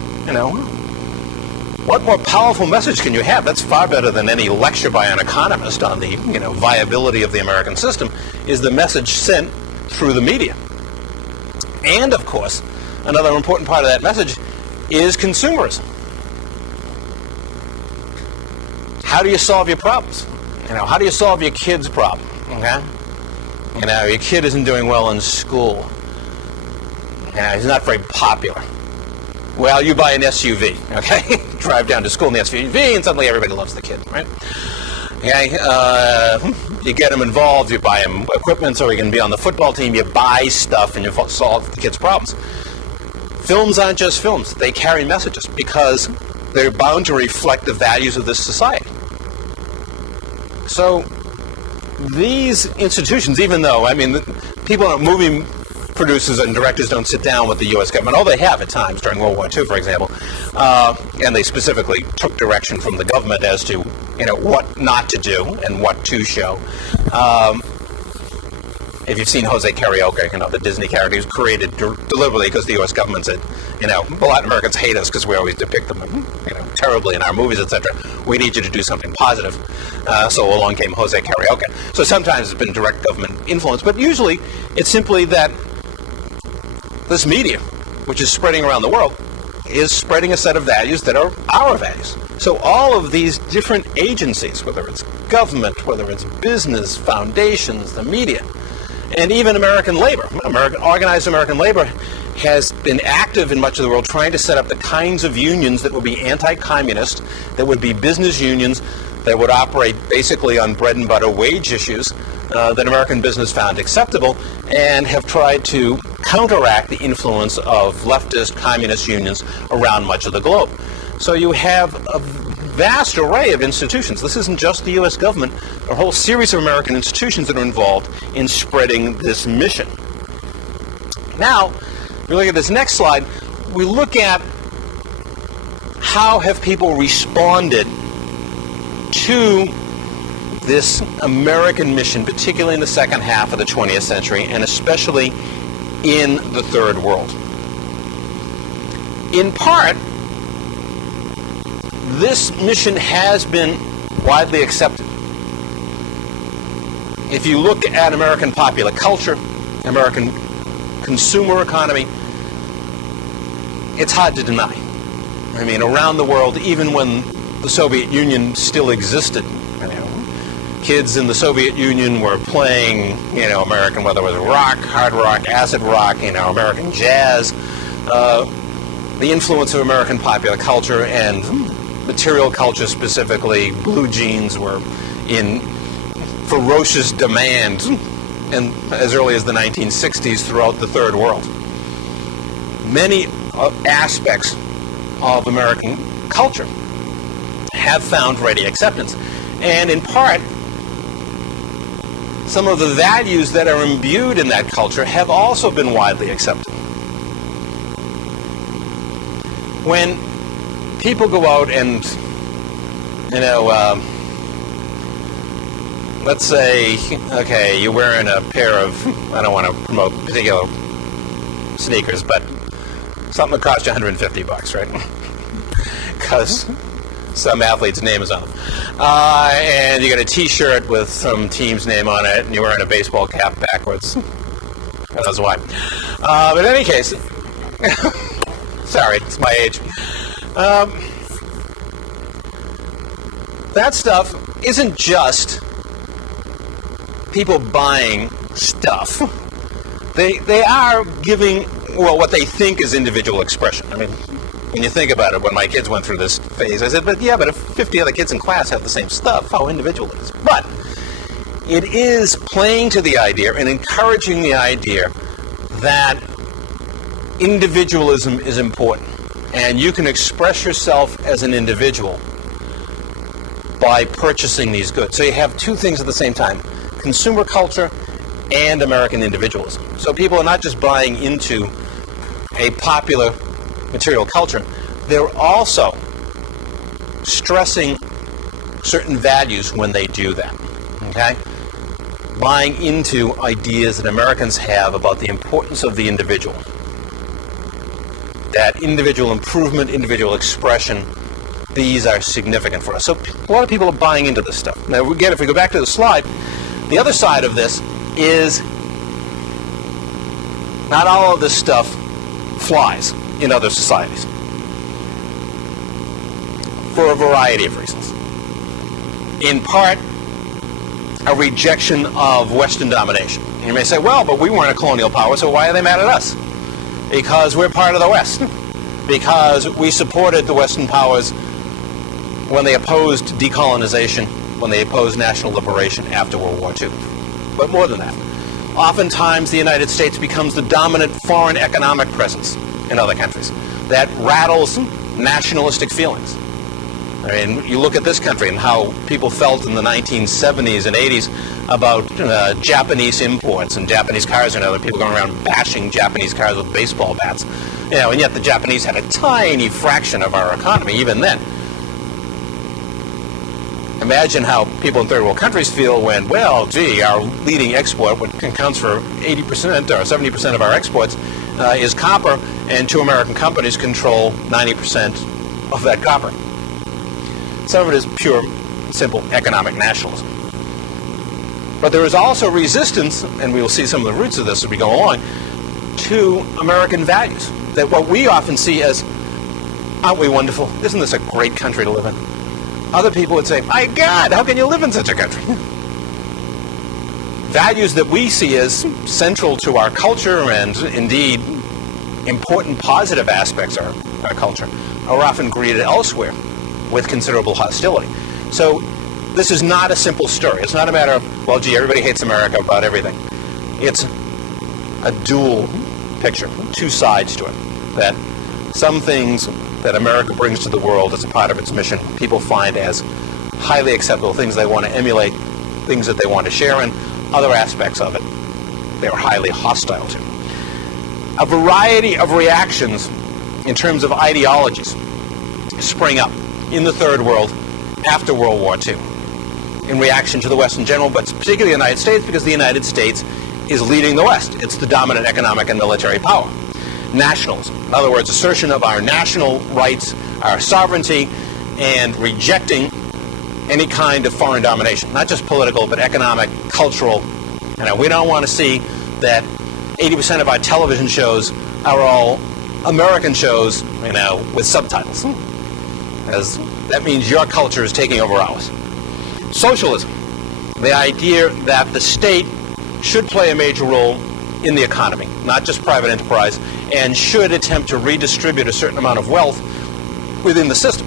What more powerful message can you have? That's far better than any lecture by an economist on the viability of the American system, is the message sent through the media. And, of course, another important part of that message is consumerism. How do you solve your problems? How do you solve your kid's problem? Okay? Your kid isn't doing well in school. He's not very popular. Well, you buy an SUV, okay? Drive down to school in the SUV, and suddenly everybody loves the kid, right? Okay, you get them involved, you buy them equipment so he can be on the football team, you buy stuff, and you solve the kid's problems. Films aren't just films. They carry messages because they're bound to reflect the values of this society. So these institutions, even though, I mean, movie producers and directors don't sit down with the U.S. government, although they have at times during World War II, for example, and they specifically took direction from the government as to, what not to do and what to show. If you've seen Jose Karaoke, the Disney character, he was created deliberately because the U.S. government said, Latin Americans hate us because we always depict them, terribly in our movies, etc. We need you to do something positive. So along came Jose Karaoke. So sometimes it's been direct government influence, but usually it's simply that this media, which is spreading around the world, is spreading a set of values that are our values. So all of these different agencies, whether it's government, whether it's business, foundations, the media, and even American labor, organized American labor has been active in much of the world trying to set up the kinds of unions that would be anti-communist, that would be business unions that would operate basically on bread and butter wage issues that American business found acceptable, and have tried to counteract the influence of leftist communist unions around much of the globe. So you have a vast array of institutions. This isn't just the U.S. government, a whole series of American institutions that are involved in spreading this mission. Now, if we look at this next slide, we look at how have people responded to this American mission, particularly in the second half of the 20th century, and especially in the Third World. In part, this mission has been widely accepted. If you look at American popular culture, American consumer economy, it's hard to deny. I mean, around the world, even when the Soviet Union still existed, kids in the Soviet Union were playing, American, whether it was rock, hard rock, acid rock, American jazz. The influence of American popular culture and material culture, specifically blue jeans, were in ferocious demand, and as early as the 1960s throughout the Third World. Many aspects of American culture have found ready acceptance, and in part, some of the values that are imbued in that culture have also been widely accepted. When people go out and, let's say, okay, you're wearing a pair of, I don't want to promote particular sneakers, but something that costs you $150, right? Because some athlete's name is on them. And you got a T-shirt with some team's name on it, and you're wearing a baseball cap backwards. Who knows why. But in any case, sorry, it's my age. That stuff isn't just people buying stuff. They are giving, what they think is individual expression. I mean, when you think about it, when my kids went through this phase, I said, but if 50 other kids in class have the same stuff, how individual it is. But it is playing to the idea and encouraging the idea that individualism is important. And you can express yourself as an individual by purchasing these goods. So you have two things at the same time: consumer culture and American individualism. So people are not just buying into a popular material culture, they're also stressing certain values when they do that. Okay? Buying into ideas that Americans have about the importance of the individual. That individual improvement, individual expression, these are significant for us. So a lot of people are buying into this stuff. Now, again, if we go back to the slide, the other side of this is not all of this stuff flies in other societies for a variety of reasons. In part, a rejection of Western domination. You may say, well, but we weren't a colonial power, so why are they mad at us? Because we're part of the West. because we supported the Western powers when they opposed decolonization, when they opposed national liberation after World War II. But more than that, oftentimes the United States becomes the dominant foreign economic presence in other countries. That rattles nationalistic feelings. I mean, you look at this country and how people felt in the 1970s and 80s about Japanese imports and Japanese cars, and other people going around bashing Japanese cars with baseball bats. You know, and yet the Japanese had a tiny fraction of our economy even then. Imagine how people in third world countries feel when, well, gee, our leading export, which accounts for 80% or 70% of our exports, is copper, and two American companies control 90% of that copper. Some of it is pure, simple economic nationalism. But there is also resistance, and we will see some of the roots of this as we go along, to American values. That what we often see as, aren't we wonderful? Isn't this a great country to live in? Other people would say, my God, how can you live in such a country? Values that we see as central to our culture and indeed important positive aspects of our culture are often greeted elsewhere with considerable hostility. So this is not a simple story. It's not a matter of, well, gee, everybody hates America about everything. It's a dual picture, two sides to it. That some things that America brings to the world as a part of its mission, people find as highly acceptable, things they want to emulate, things that they want to share, and other aspects of it they're highly hostile to. A variety of reactions in terms of ideologies spring up in the Third World after World War II in reaction to the West in general, but particularly the United States, because the United States is leading the West. It's the dominant economic and military power. Nationalism, in other words, assertion of our national rights, our sovereignty, and rejecting any kind of foreign domination, not just political, but economic, cultural. You know, we don't want to see that 80% of our television shows are all American shows, you know, with subtitles, as that means your culture is taking over ours. Socialism, the idea that the state should play a major role in the economy, not just private enterprise, and should attempt to redistribute a certain amount of wealth within the system.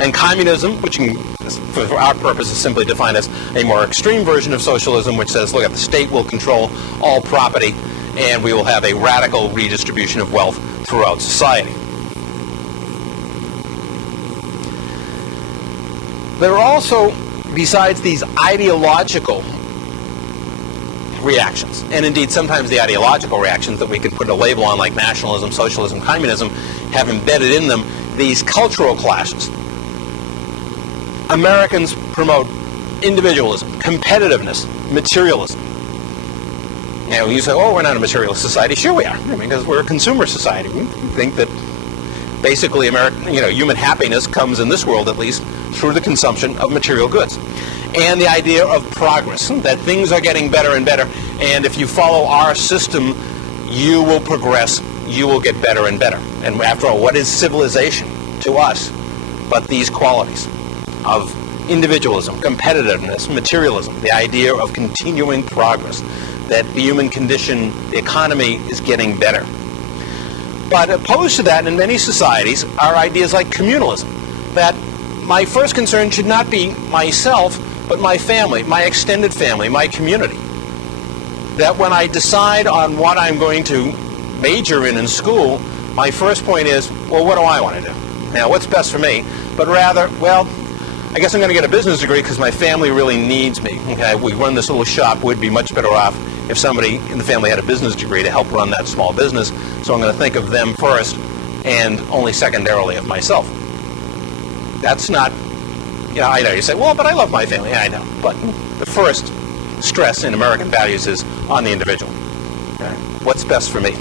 And communism, which for our purpose is simply defined as a more extreme version of socialism, which says, look, the state will control all property and we will have a radical redistribution of wealth throughout society. There are also, besides these ideological reactions, and indeed sometimes the ideological reactions that we can put a label on, like nationalism, socialism, communism, have embedded in them these cultural clashes. Americans promote individualism, competitiveness, materialism. You know, you say, oh, we're not a materialist society. Sure we are, because we're a consumer society. We think that basically human happiness comes, in this world at least, through the consumption of material goods. And the idea of progress, that things are getting better and better, and if you follow our system, you will progress, you will get better and better. And after all, what is civilization to us but these qualities of individualism, competitiveness, materialism, the idea of continuing progress, that the human condition, the economy is getting better. But opposed to that in many societies are ideas like communalism, that my first concern should not be myself, but my family, my extended family, my community. That when I decide on what I'm going to major in school, my first point is, well, what do I want to do? Now, what's best for me? But rather, well, I guess I'm going to get a business degree because my family really needs me. Okay, we run this little shop. We'd be much better off if somebody in the family had a business degree to help run that small business. So I'm going to think of them first and only secondarily of myself. That's not, I know you say, well, but I love my family. Yeah, I know. But the first stress in American values is on the individual. Okay? What's best for me?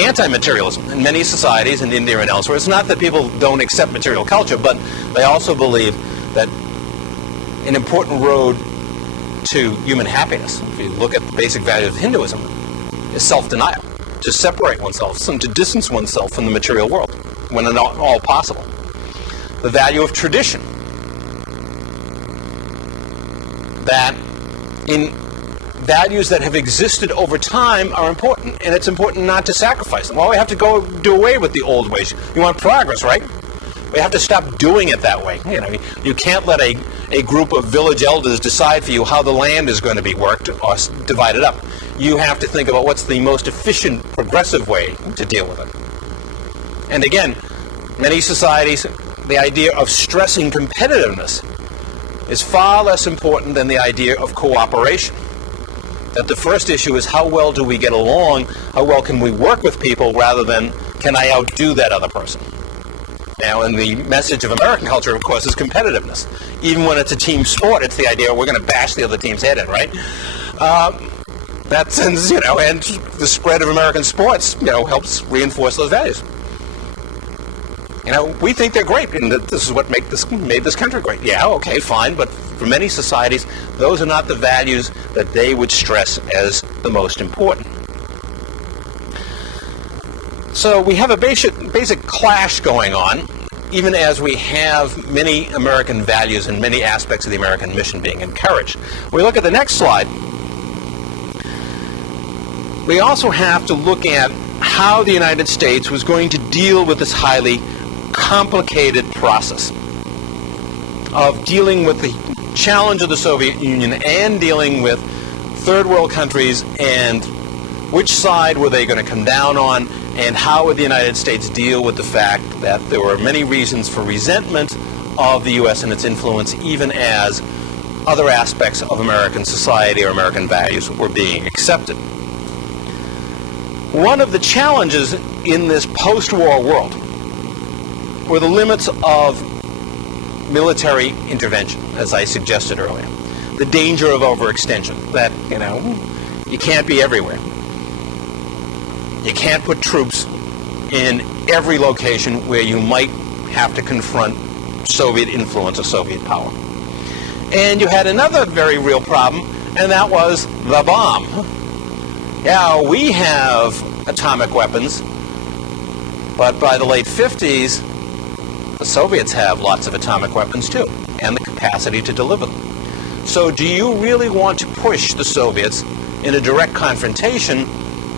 Anti-materialism in many societies in India and elsewhere. It's not that people don't accept material culture, but they also believe that an important road to human happiness, if you look at the basic values of Hinduism, is self-denial, to separate oneself and to distance oneself from the material world when at all possible. The value of tradition, that in values that have existed over time are important, and it's important not to sacrifice them. Well, we have to go do away with the old ways. You want progress, right? We have to stop doing it that way. You can't let a group of village elders decide for you how the land is going to be worked or divided up. You have to think about what's the most efficient, progressive way to deal with it. And again, many societies, the idea of stressing competitiveness is far less important than the idea of cooperation. That the first issue is how well do we get along, how well can we work with people, rather than can I outdo that other person. Now, and the message of American culture, of course, is competitiveness. Even when it's a team sport, it's the idea we're going to bash the other team's head in, right? That sends, and the spread of American sports, helps reinforce those values. We think they're great, and that this is what made this country great. Yeah, okay, fine, but for many societies, those are not the values that they would stress as the most important. So we have a basic clash going on, even as we have many American values and many aspects of the American mission being encouraged. We look at the next slide. We also have to look at how the United States was going to deal with this highly complicated process of dealing with the challenge of the Soviet Union and dealing with third world countries, and which side were they going to come down on, and how would the United States deal with the fact that there were many reasons for resentment of the U.S. and its influence, even as other aspects of American society or American values were being accepted. One of the challenges in this post-war world were the limits of military intervention, as I suggested earlier. The danger of overextension, that, you can't be everywhere. You can't put troops in every location where you might have to confront Soviet influence or Soviet power. And you had another very real problem, and that was the bomb. Yeah, we have atomic weapons, but by the late 50s, the Soviets have lots of atomic weapons too, and the capacity to deliver them. So do you really want to push the Soviets in a direct confrontation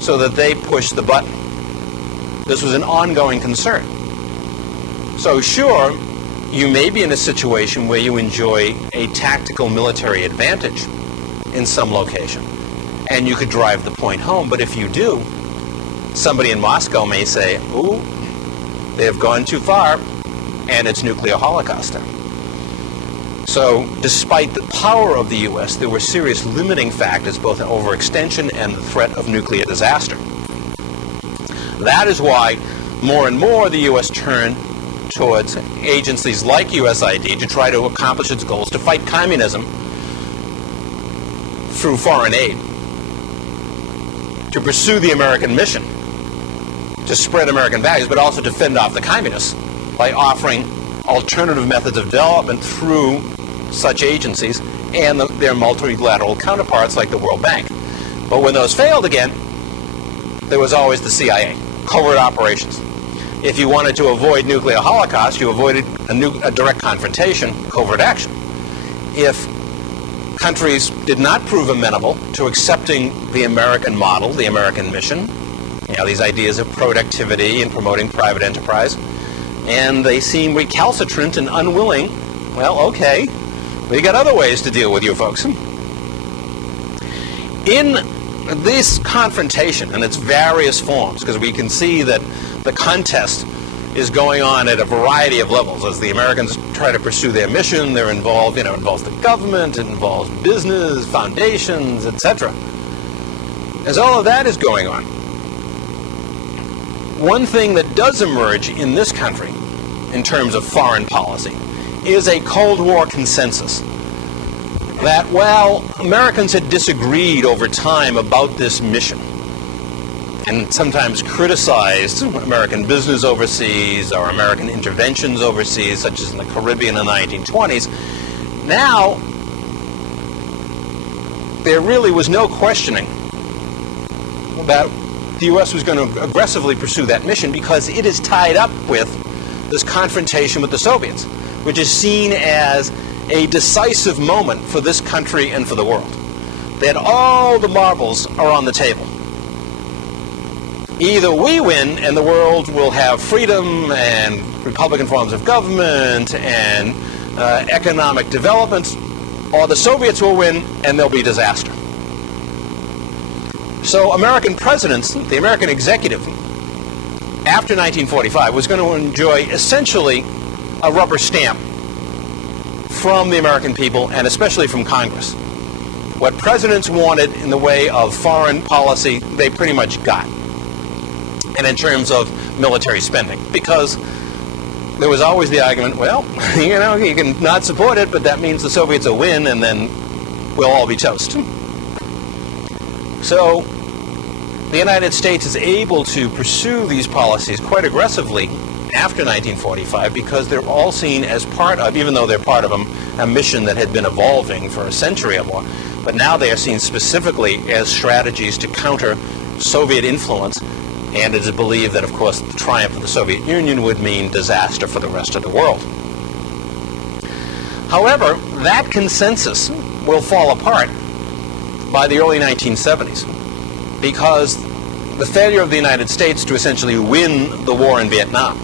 so that they push the button? This was an ongoing concern. So sure, you may be in a situation where you enjoy a tactical military advantage in some location, and you could drive the point home, but if you do, somebody in Moscow may say, ooh, they have gone too far, and it's nuclear holocaust now. So despite the power of the U.S., there were serious limiting factors, both in overextension and the threat of nuclear disaster. That is why more and more the U.S. turned towards agencies like USAID to try to accomplish its goals to fight communism through foreign aid, to pursue the American mission, to spread American values, but also to fend off the communists by offering alternative methods of development through such agencies and their multilateral counterparts like the World Bank. But when those failed again, there was always the CIA, covert operations. If you wanted to avoid nuclear holocaust, you avoided a direct confrontation, covert action. If countries did not prove amenable to accepting the American model, the American mission, these ideas of productivity and promoting private enterprise, and they seem recalcitrant and unwilling, well, okay, we got other ways to deal with you folks. In this confrontation and its various forms, because we can see that the contest is going on at a variety of levels as the Americans try to pursue their mission. They're involved, it involves the government, it involves business, foundations, etc. As all of that is going on, one thing that does emerge in this country in terms of foreign policy is a Cold War consensus that while Americans had disagreed over time about this mission and sometimes criticized American business overseas or American interventions overseas, such as in the Caribbean in the 1920s, now there really was no questioning about the U.S. was going to aggressively pursue that mission because it is tied up with this confrontation with the Soviets, which is seen as a decisive moment for this country and for the world. that all the marbles are on the table. Either we win and the world will have freedom and Republican forms of government and economic development, or the Soviets will win and there'll be disaster. So American presidents, the American executive, after 1945 was going to enjoy essentially a rubber stamp from the American people and especially from Congress. What presidents wanted in the way of foreign policy, they pretty much got. And in terms of military spending, because there was always the argument, well, you can not support it, but that means the Soviets will win and then we'll all be toast. So the United States is able to pursue these policies quite aggressively after 1945 because they're all seen as part of, even though they're part of a mission that had been evolving for a century or more, but now they are seen specifically as strategies to counter Soviet influence, and it is believed that, of course, the triumph of the Soviet Union would mean disaster for the rest of the world. However, that consensus will fall apart by the early 1970s because the failure of the United States to essentially win the war in Vietnam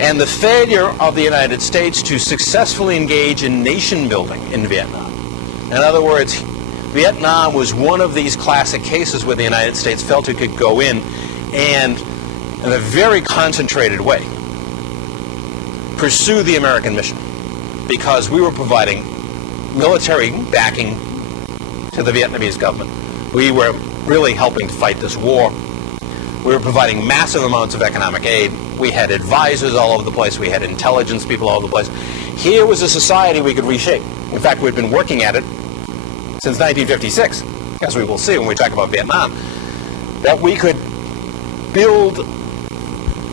and the failure of the United States to successfully engage in nation building in Vietnam. In other words, Vietnam was one of these classic cases where the United States felt it could go in and, in a very concentrated way, pursue the American mission because we were providing military backing to the Vietnamese government. We were really helping to fight this war. We were providing massive amounts of economic aid. We had advisors all over the place. We had intelligence people all over the place. Here was a society we could reshape. In fact, we'd been working at it since 1956, as we will see when we talk about Vietnam, that we could build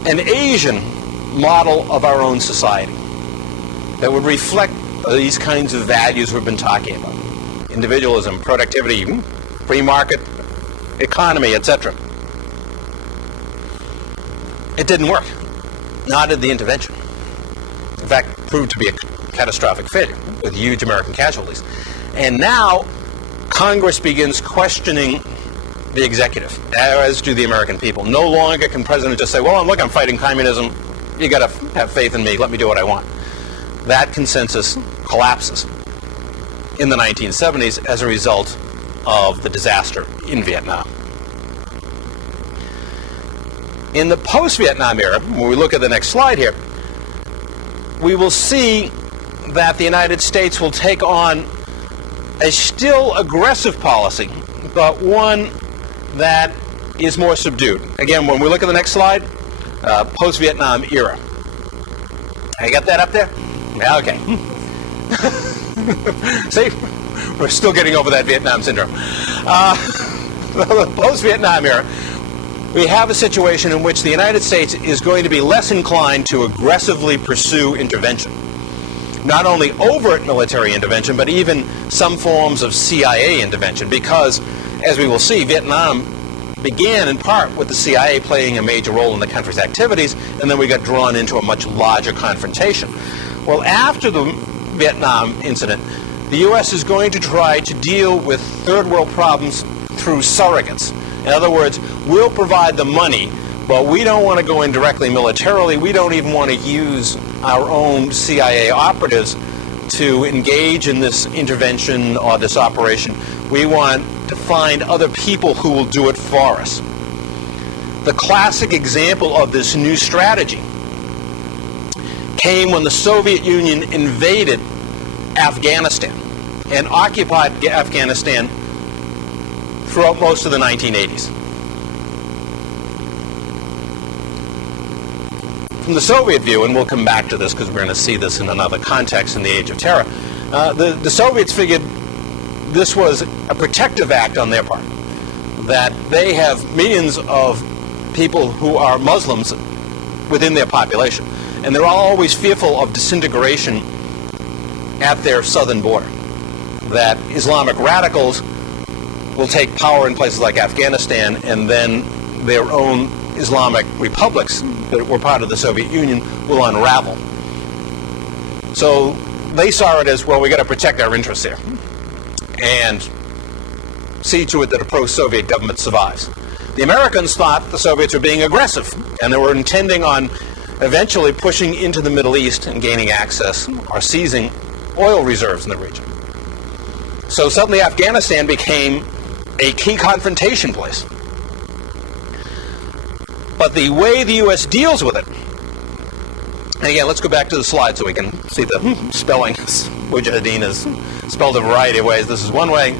an Asian model of our own society that would reflect these kinds of values we've been talking about. Individualism, productivity, free market economy, etc. It didn't work. Nor did the intervention. In fact, it proved to be a catastrophic failure with huge American casualties. And now Congress begins questioning the executive, as do the American people. No longer can president just say, well, look, I'm fighting communism. You got to have faith in me. Let me do what I want. That consensus collapses in the 1970s as a result of the disaster in Vietnam. In the post-Vietnam era, when we look at the next slide here, we will see that the United States will take on a still aggressive policy, but one that is more subdued. Again, when we look at the next slide, post-Vietnam era. I got that up there? Yeah, okay. See, we're still getting over that Vietnam syndrome. The post-Vietnam era, we have a situation in which the United States is going to be less inclined to aggressively pursue intervention. Not only overt military intervention, but even some forms of CIA intervention, because, as we will see, Vietnam began in part with the CIA playing a major role in the country's activities, and then we got drawn into a much larger confrontation. Well, after the Vietnam incident, the U.S. is going to try to deal with third world problems through surrogates. In other words, we'll provide the money, but we don't want to go in directly militarily. We don't even want to use our own CIA operatives to engage in this intervention or this operation. We want to find other people who will do it for us. The classic example of this new strategy came when the Soviet Union invaded Afghanistan and occupied Afghanistan throughout most of the 1980s. From the Soviet view, and we'll come back to this because we're going to see this in another context in the Age of Terror, the Soviets figured this was a protective act on their part, that they have millions of people who are Muslims within their population, and they're always fearful of disintegration at their southern border, that Islamic radicals will take power in places like Afghanistan, and then their own Islamic republics that were part of the Soviet Union will unravel. So they saw it as, well, we got to protect our interests here. and see to it that a pro-Soviet government survives. The Americans thought the Soviets were being aggressive, and they were intending on eventually pushing into the Middle East and gaining access or seizing oil reserves in the region. So suddenly Afghanistan became a key confrontation place. But the way the U.S. deals with it, and again, let's go back to the slide so we can see the spelling. Mujahideen is spelled a variety of ways. This is one way.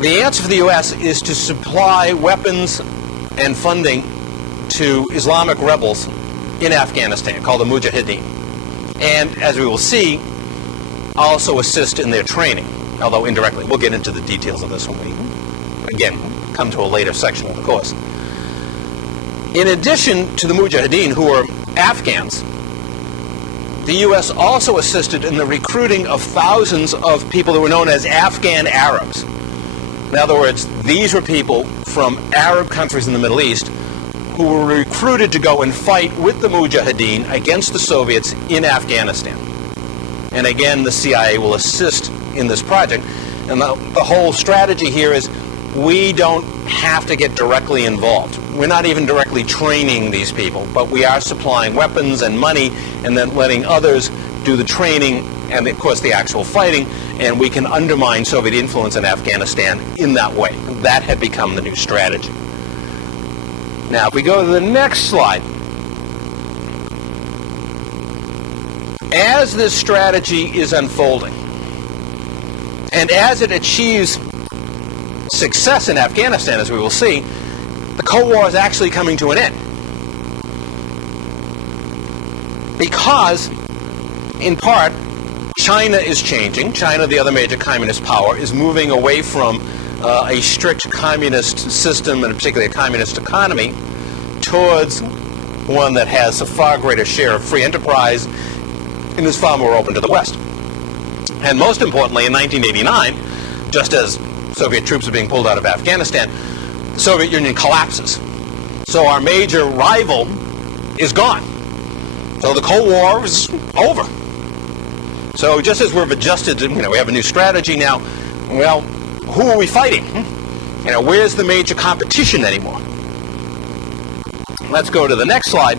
The answer for the U.S. is to supply weapons and funding to Islamic rebels in Afghanistan, called the Mujahideen. And, as we will see, also assist in their training, although indirectly. We'll get into the details of this when we, again, come to a later section of the course. In addition to the Mujahideen, who are Afghans, the U.S. also assisted in the recruiting of thousands of people who were known as Afghan Arabs. In other words, these were people from Arab countries in the Middle East who were recruited to go and fight with the Mujahideen against the Soviets in Afghanistan. And again, the CIA will assist in this project. And the whole strategy here is we don't have to get directly involved. We're not even directly training these people, but we are supplying weapons and money and then letting others do the training and, of course, the actual fighting, and we can undermine Soviet influence in Afghanistan in that way. That had become the new strategy. Now, if we go to the next slide, as this strategy is unfolding, and as it achieves success in Afghanistan, as we will see, the Cold War is actually coming to an end. Because, in part, China is changing. China, the other major communist power, is moving away from a strict communist system, and particularly a communist economy, towards one that has a far greater share of free enterprise and is far more open to the West. And most importantly, in 1989, just as Soviet troops are being pulled out of Afghanistan, the Soviet Union collapses. So our major rival is gone. So the Cold War is over. So just as we've adjusted to, we have a new strategy now, well, who are we fighting? Where's the major competition anymore? Let's go to the next slide.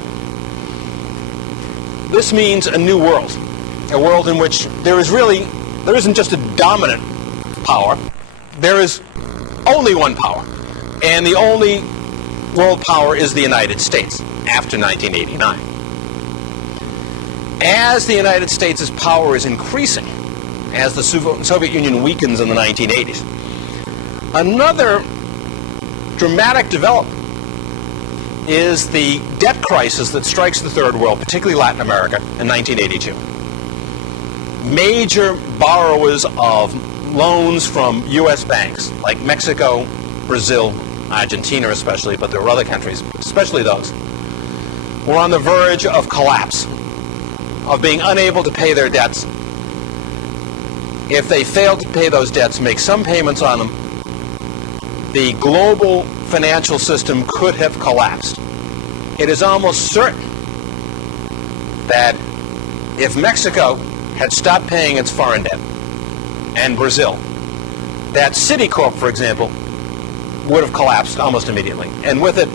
This means a new world. A world in which there isn't just a dominant power. There is only one power. And the only world power is the United States after 1989. As the United States' power is increasing, as the Soviet Union weakens in the 1980s, another dramatic development is the debt crisis that strikes the Third World, particularly Latin America, in 1982. Major borrowers of loans from U.S. banks, like Mexico, Brazil, Argentina especially, but there were other countries, especially those, were on the verge of collapse, of being unable to pay their debts. If they failed to pay those debts, make some payments on them, the global financial system could have collapsed. It is almost certain that if Mexico had stopped paying its foreign debt, and Brazil, that Citicorp, for example, would have collapsed almost immediately. And with it,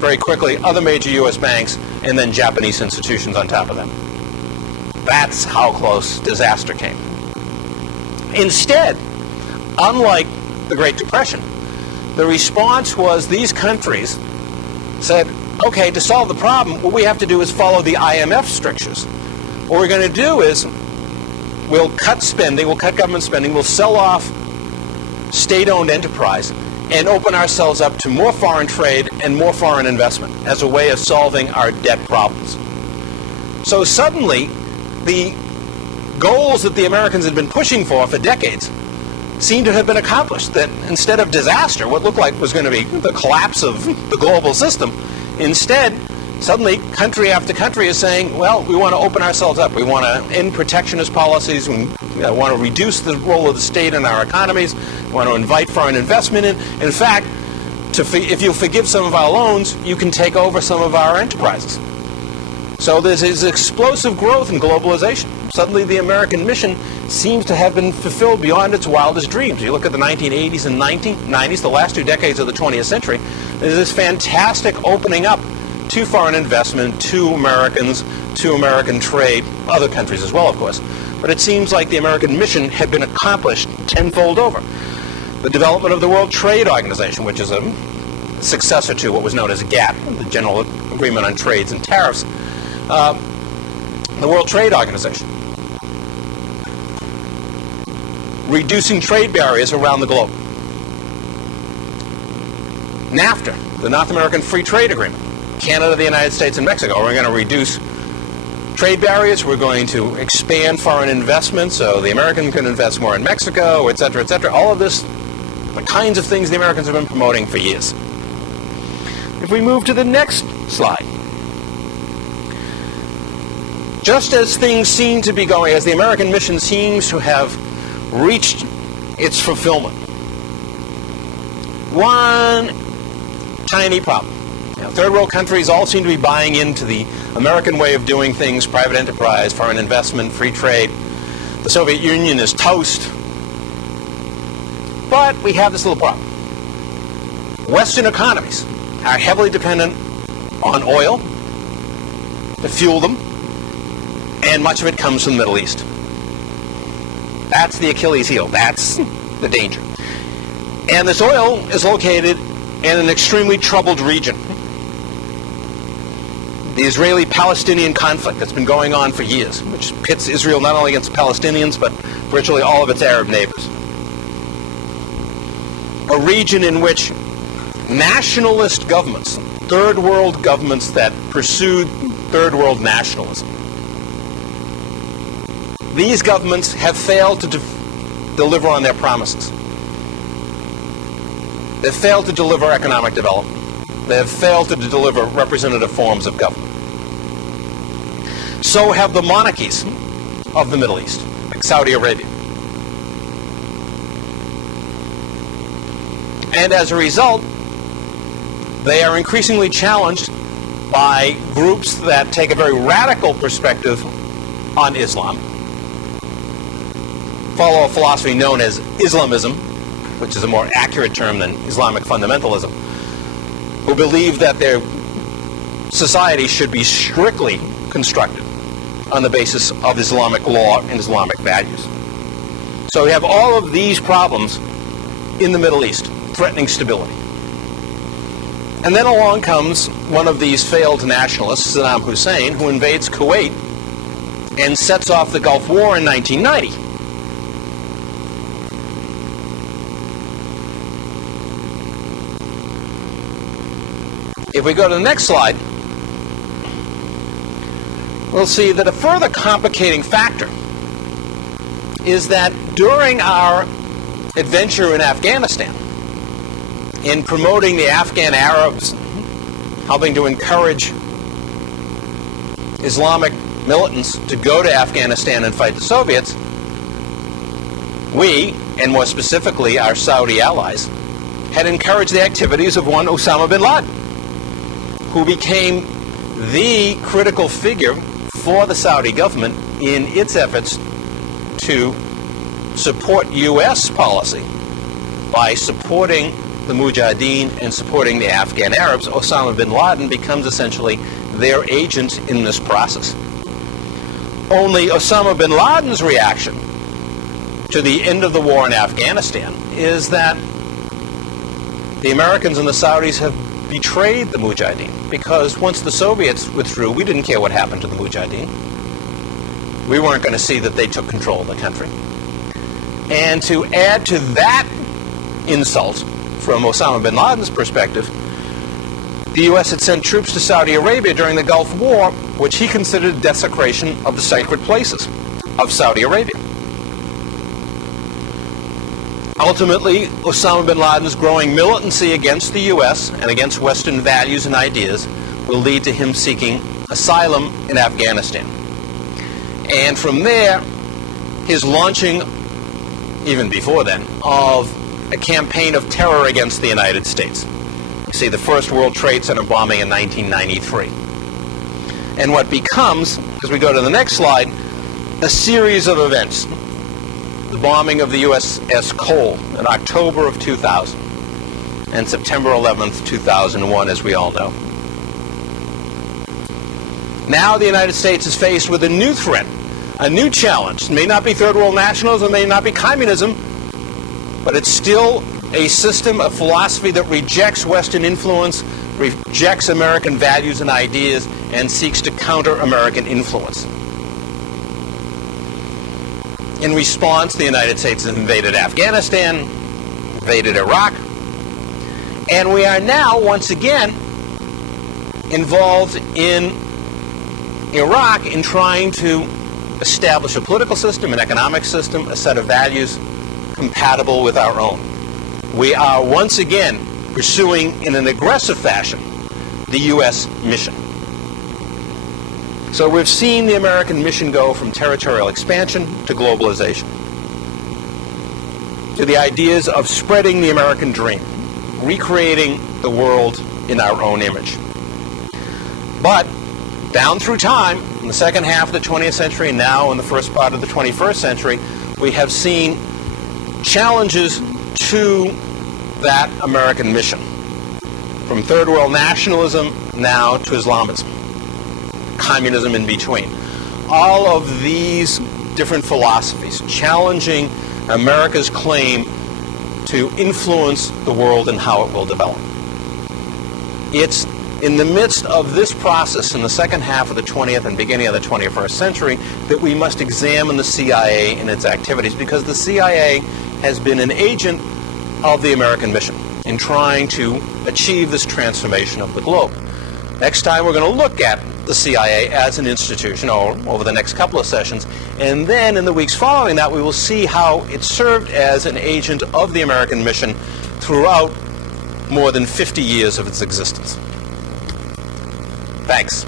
very quickly, other major U.S. banks and then Japanese institutions on top of them. That's how close disaster came. Instead, unlike the Great Depression, the response was these countries said, okay, to solve the problem, what we have to do is follow the IMF strictures. What we're going to do is we'll cut spending, we'll cut government spending, we'll sell off state-owned enterprise and open ourselves up to more foreign trade and more foreign investment as a way of solving our debt problems. So suddenly, the goals that the Americans had been pushing for decades seemed to have been accomplished. That instead of disaster, what looked like was going to be the collapse of the global system, instead, suddenly country after country is saying, well, we want to open ourselves up. We want to end protectionist policies. We want to reduce the role of the state in our economies. We want to invite foreign investment in. In fact, if you forgive some of our loans, you can take over some of our enterprises. So there's explosive growth in globalization. suddenly the American mission seems to have been fulfilled beyond its wildest dreams. You look at the 1980s and 1990s, the last 2 decades of the 20th century, there's this fantastic opening up to foreign investment, to Americans, to American trade, other countries as well, of course. But it seems like the American mission had been accomplished tenfold over. The development of the World Trade Organization, which is a successor to what was known as GATT, the General Agreement on Trades and Tariffs, the World Trade Organization, reducing trade barriers around the globe. NAFTA, the North American Free Trade Agreement, Canada, the United States, and Mexico. We're going to reduce trade barriers. We're going to expand foreign investment so the American can invest more in Mexico, et cetera, et cetera. All of this, the kinds of things the Americans have been promoting for years. If we move to the next slide, just as things seem to be going, as the American mission seems to have reached its fulfillment, one tiny problem. Third world countries all seem to be buying into the American way of doing things, private enterprise, foreign investment, free trade. The Soviet Union is toast. But we have this little problem. Western economies are heavily dependent on oil to fuel them, and much of it comes from the Middle East. That's the Achilles heel. That's the danger. And this oil is located in an extremely troubled region. The Israeli-Palestinian conflict that's been going on for years, which pits Israel not only against the Palestinians, but virtually all of its Arab neighbors. A region in which nationalist governments, third world governments that pursued third world nationalism, these governments have failed to deliver on their promises. They've failed to deliver economic development. They have failed to deliver representative forms of government. So have the monarchies of the Middle East, like Saudi Arabia. And as a result, they are increasingly challenged by groups that take a very radical perspective on Islam, follow a philosophy known as Islamism, which is a more accurate term than Islamic fundamentalism, who believe that their society should be strictly constructed on the basis of Islamic law and Islamic values. So we have all of these problems in the Middle East, threatening stability. And then along comes one of these failed nationalists, Saddam Hussein, who invades Kuwait and sets off the Gulf War in 1990. If we go to the next slide, we'll see that a further complicating factor is that during our adventure in Afghanistan, in promoting the Afghan Arabs, helping to encourage Islamic militants to go to Afghanistan and fight the Soviets, we, and more specifically our Saudi allies, had encouraged the activities of one Osama bin Laden, who became the critical figure for the Saudi government in its efforts to support U.S. policy by supporting the Mujahideen and supporting the Afghan Arabs. Osama bin Laden becomes essentially their agent in this process. Only Osama bin Laden's reaction to the end of the war in Afghanistan is that the Americans and the Saudis have betrayed the Mujahideen, because once the Soviets withdrew, we didn't care what happened to the Mujahideen. We weren't going to see that they took control of the country. And to add to that insult, from Osama bin Laden's perspective, the U.S. had sent troops to Saudi Arabia during the Gulf War, which he considered desecration of the sacred places of Saudi Arabia. Ultimately, Osama bin Laden's growing militancy against the U.S. and against Western values and ideas will lead to him seeking asylum in Afghanistan. And from there, his launching, even before then, of a campaign of terror against the United States. You see the first World Trade Center bombing in 1993. And what becomes, as we go to the next slide, a series of events. The bombing of the USS Cole in October of 2000 and September 11th, 2001, as we all know. Now the United States is faced with a new threat, a new challenge. It may not be third world nationalism, it may not be communism, but it's still a system, a philosophy that rejects Western influence, rejects American values and ideas, and seeks to counter American influence. In response, the United States has invaded Afghanistan, invaded Iraq, and we are now, once again, involved in Iraq in trying to establish a political system, an economic system, a set of values compatible with our own. We are once again pursuing, in an aggressive fashion, the U.S. mission. So we've seen the American mission go from territorial expansion to globalization, to the ideas of spreading the American dream, recreating the world in our own image. But down through time, in the second half of the 20th century, and now in the first part of the 21st century, we have seen challenges to that American mission, from third world nationalism now to Islamism, communism in between. All of these different philosophies challenging America's claim to influence the world and how it will develop. It's in the midst of this process in the second half of the 20th and beginning of the 21st century that we must examine the CIA and its activities, because the CIA has been an agent of the American mission in trying to achieve this transformation of the globe. Next time we're going to look at the CIA as an institution over the next couple of sessions, and then in the weeks following that we will see how it served as an agent of the American mission throughout more than 50 years of its existence. Thanks.